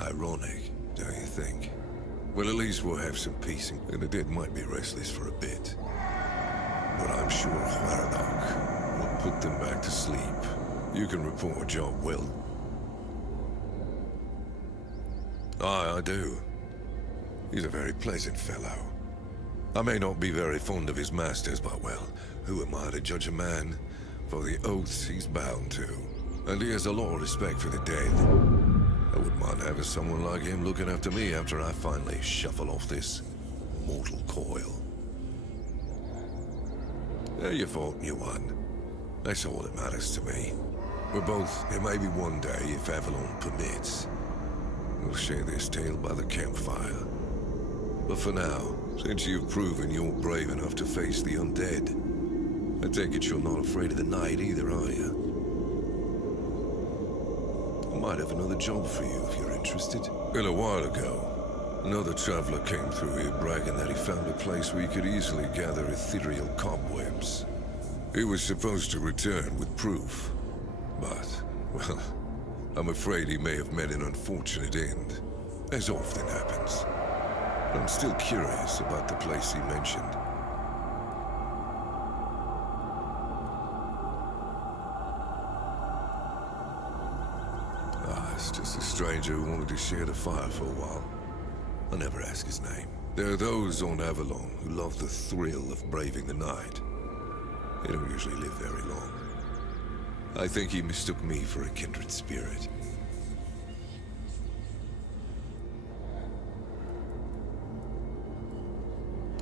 Ironic, don't you think? Well, at least we'll have some peace, and the dead might be restless for a bit. But I'm sure Huardoch will put them back to sleep. You can report job well. Aye, I do. He's a very pleasant fellow. I may not be very fond of his masters, but well, who am I to judge a man for the oaths he's bound to? And he has a lot of respect for the dead. I wouldn't mind having someone like him looking after me after I finally shuffle off this mortal coil. You fought and you won. That's all that matters to me. We're both, and maybe one day, if Avalon permits, we'll share this tale by the campfire. But for now, since you've proven you're brave enough to face the undead, I take it you're not afraid of the night either, are you? I might have another job for you if you're interested. A while ago, another traveler came through here bragging that he found a place where he could easily gather ethereal cobwebs. He was supposed to return with proof, but, well, I'm afraid he may have met an unfortunate end, as often happens. I'm still curious about the place he mentioned. It's just a stranger who wanted to share the fire for a while. I'll never ask his name. There are those on Avalon who love the thrill of braving the night. They don't usually live very long. I think he mistook me for a kindred spirit.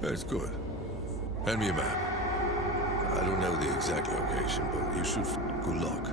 That's good. Hand me a map. I don't know the exact location, but you should. Good luck.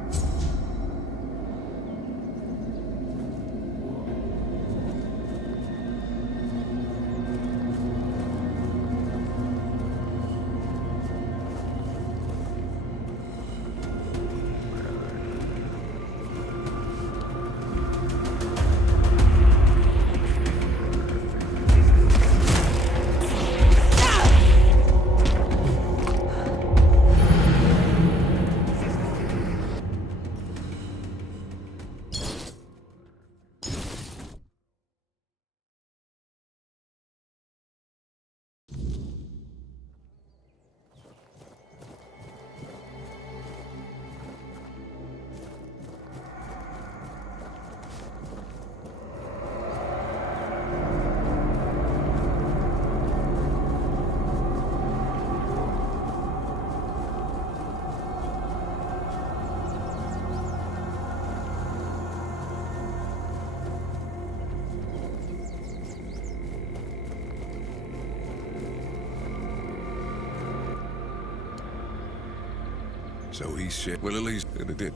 So he said, well, at least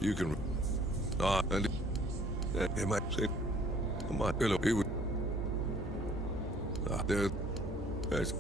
you can. And it might say, I might, he would. That's.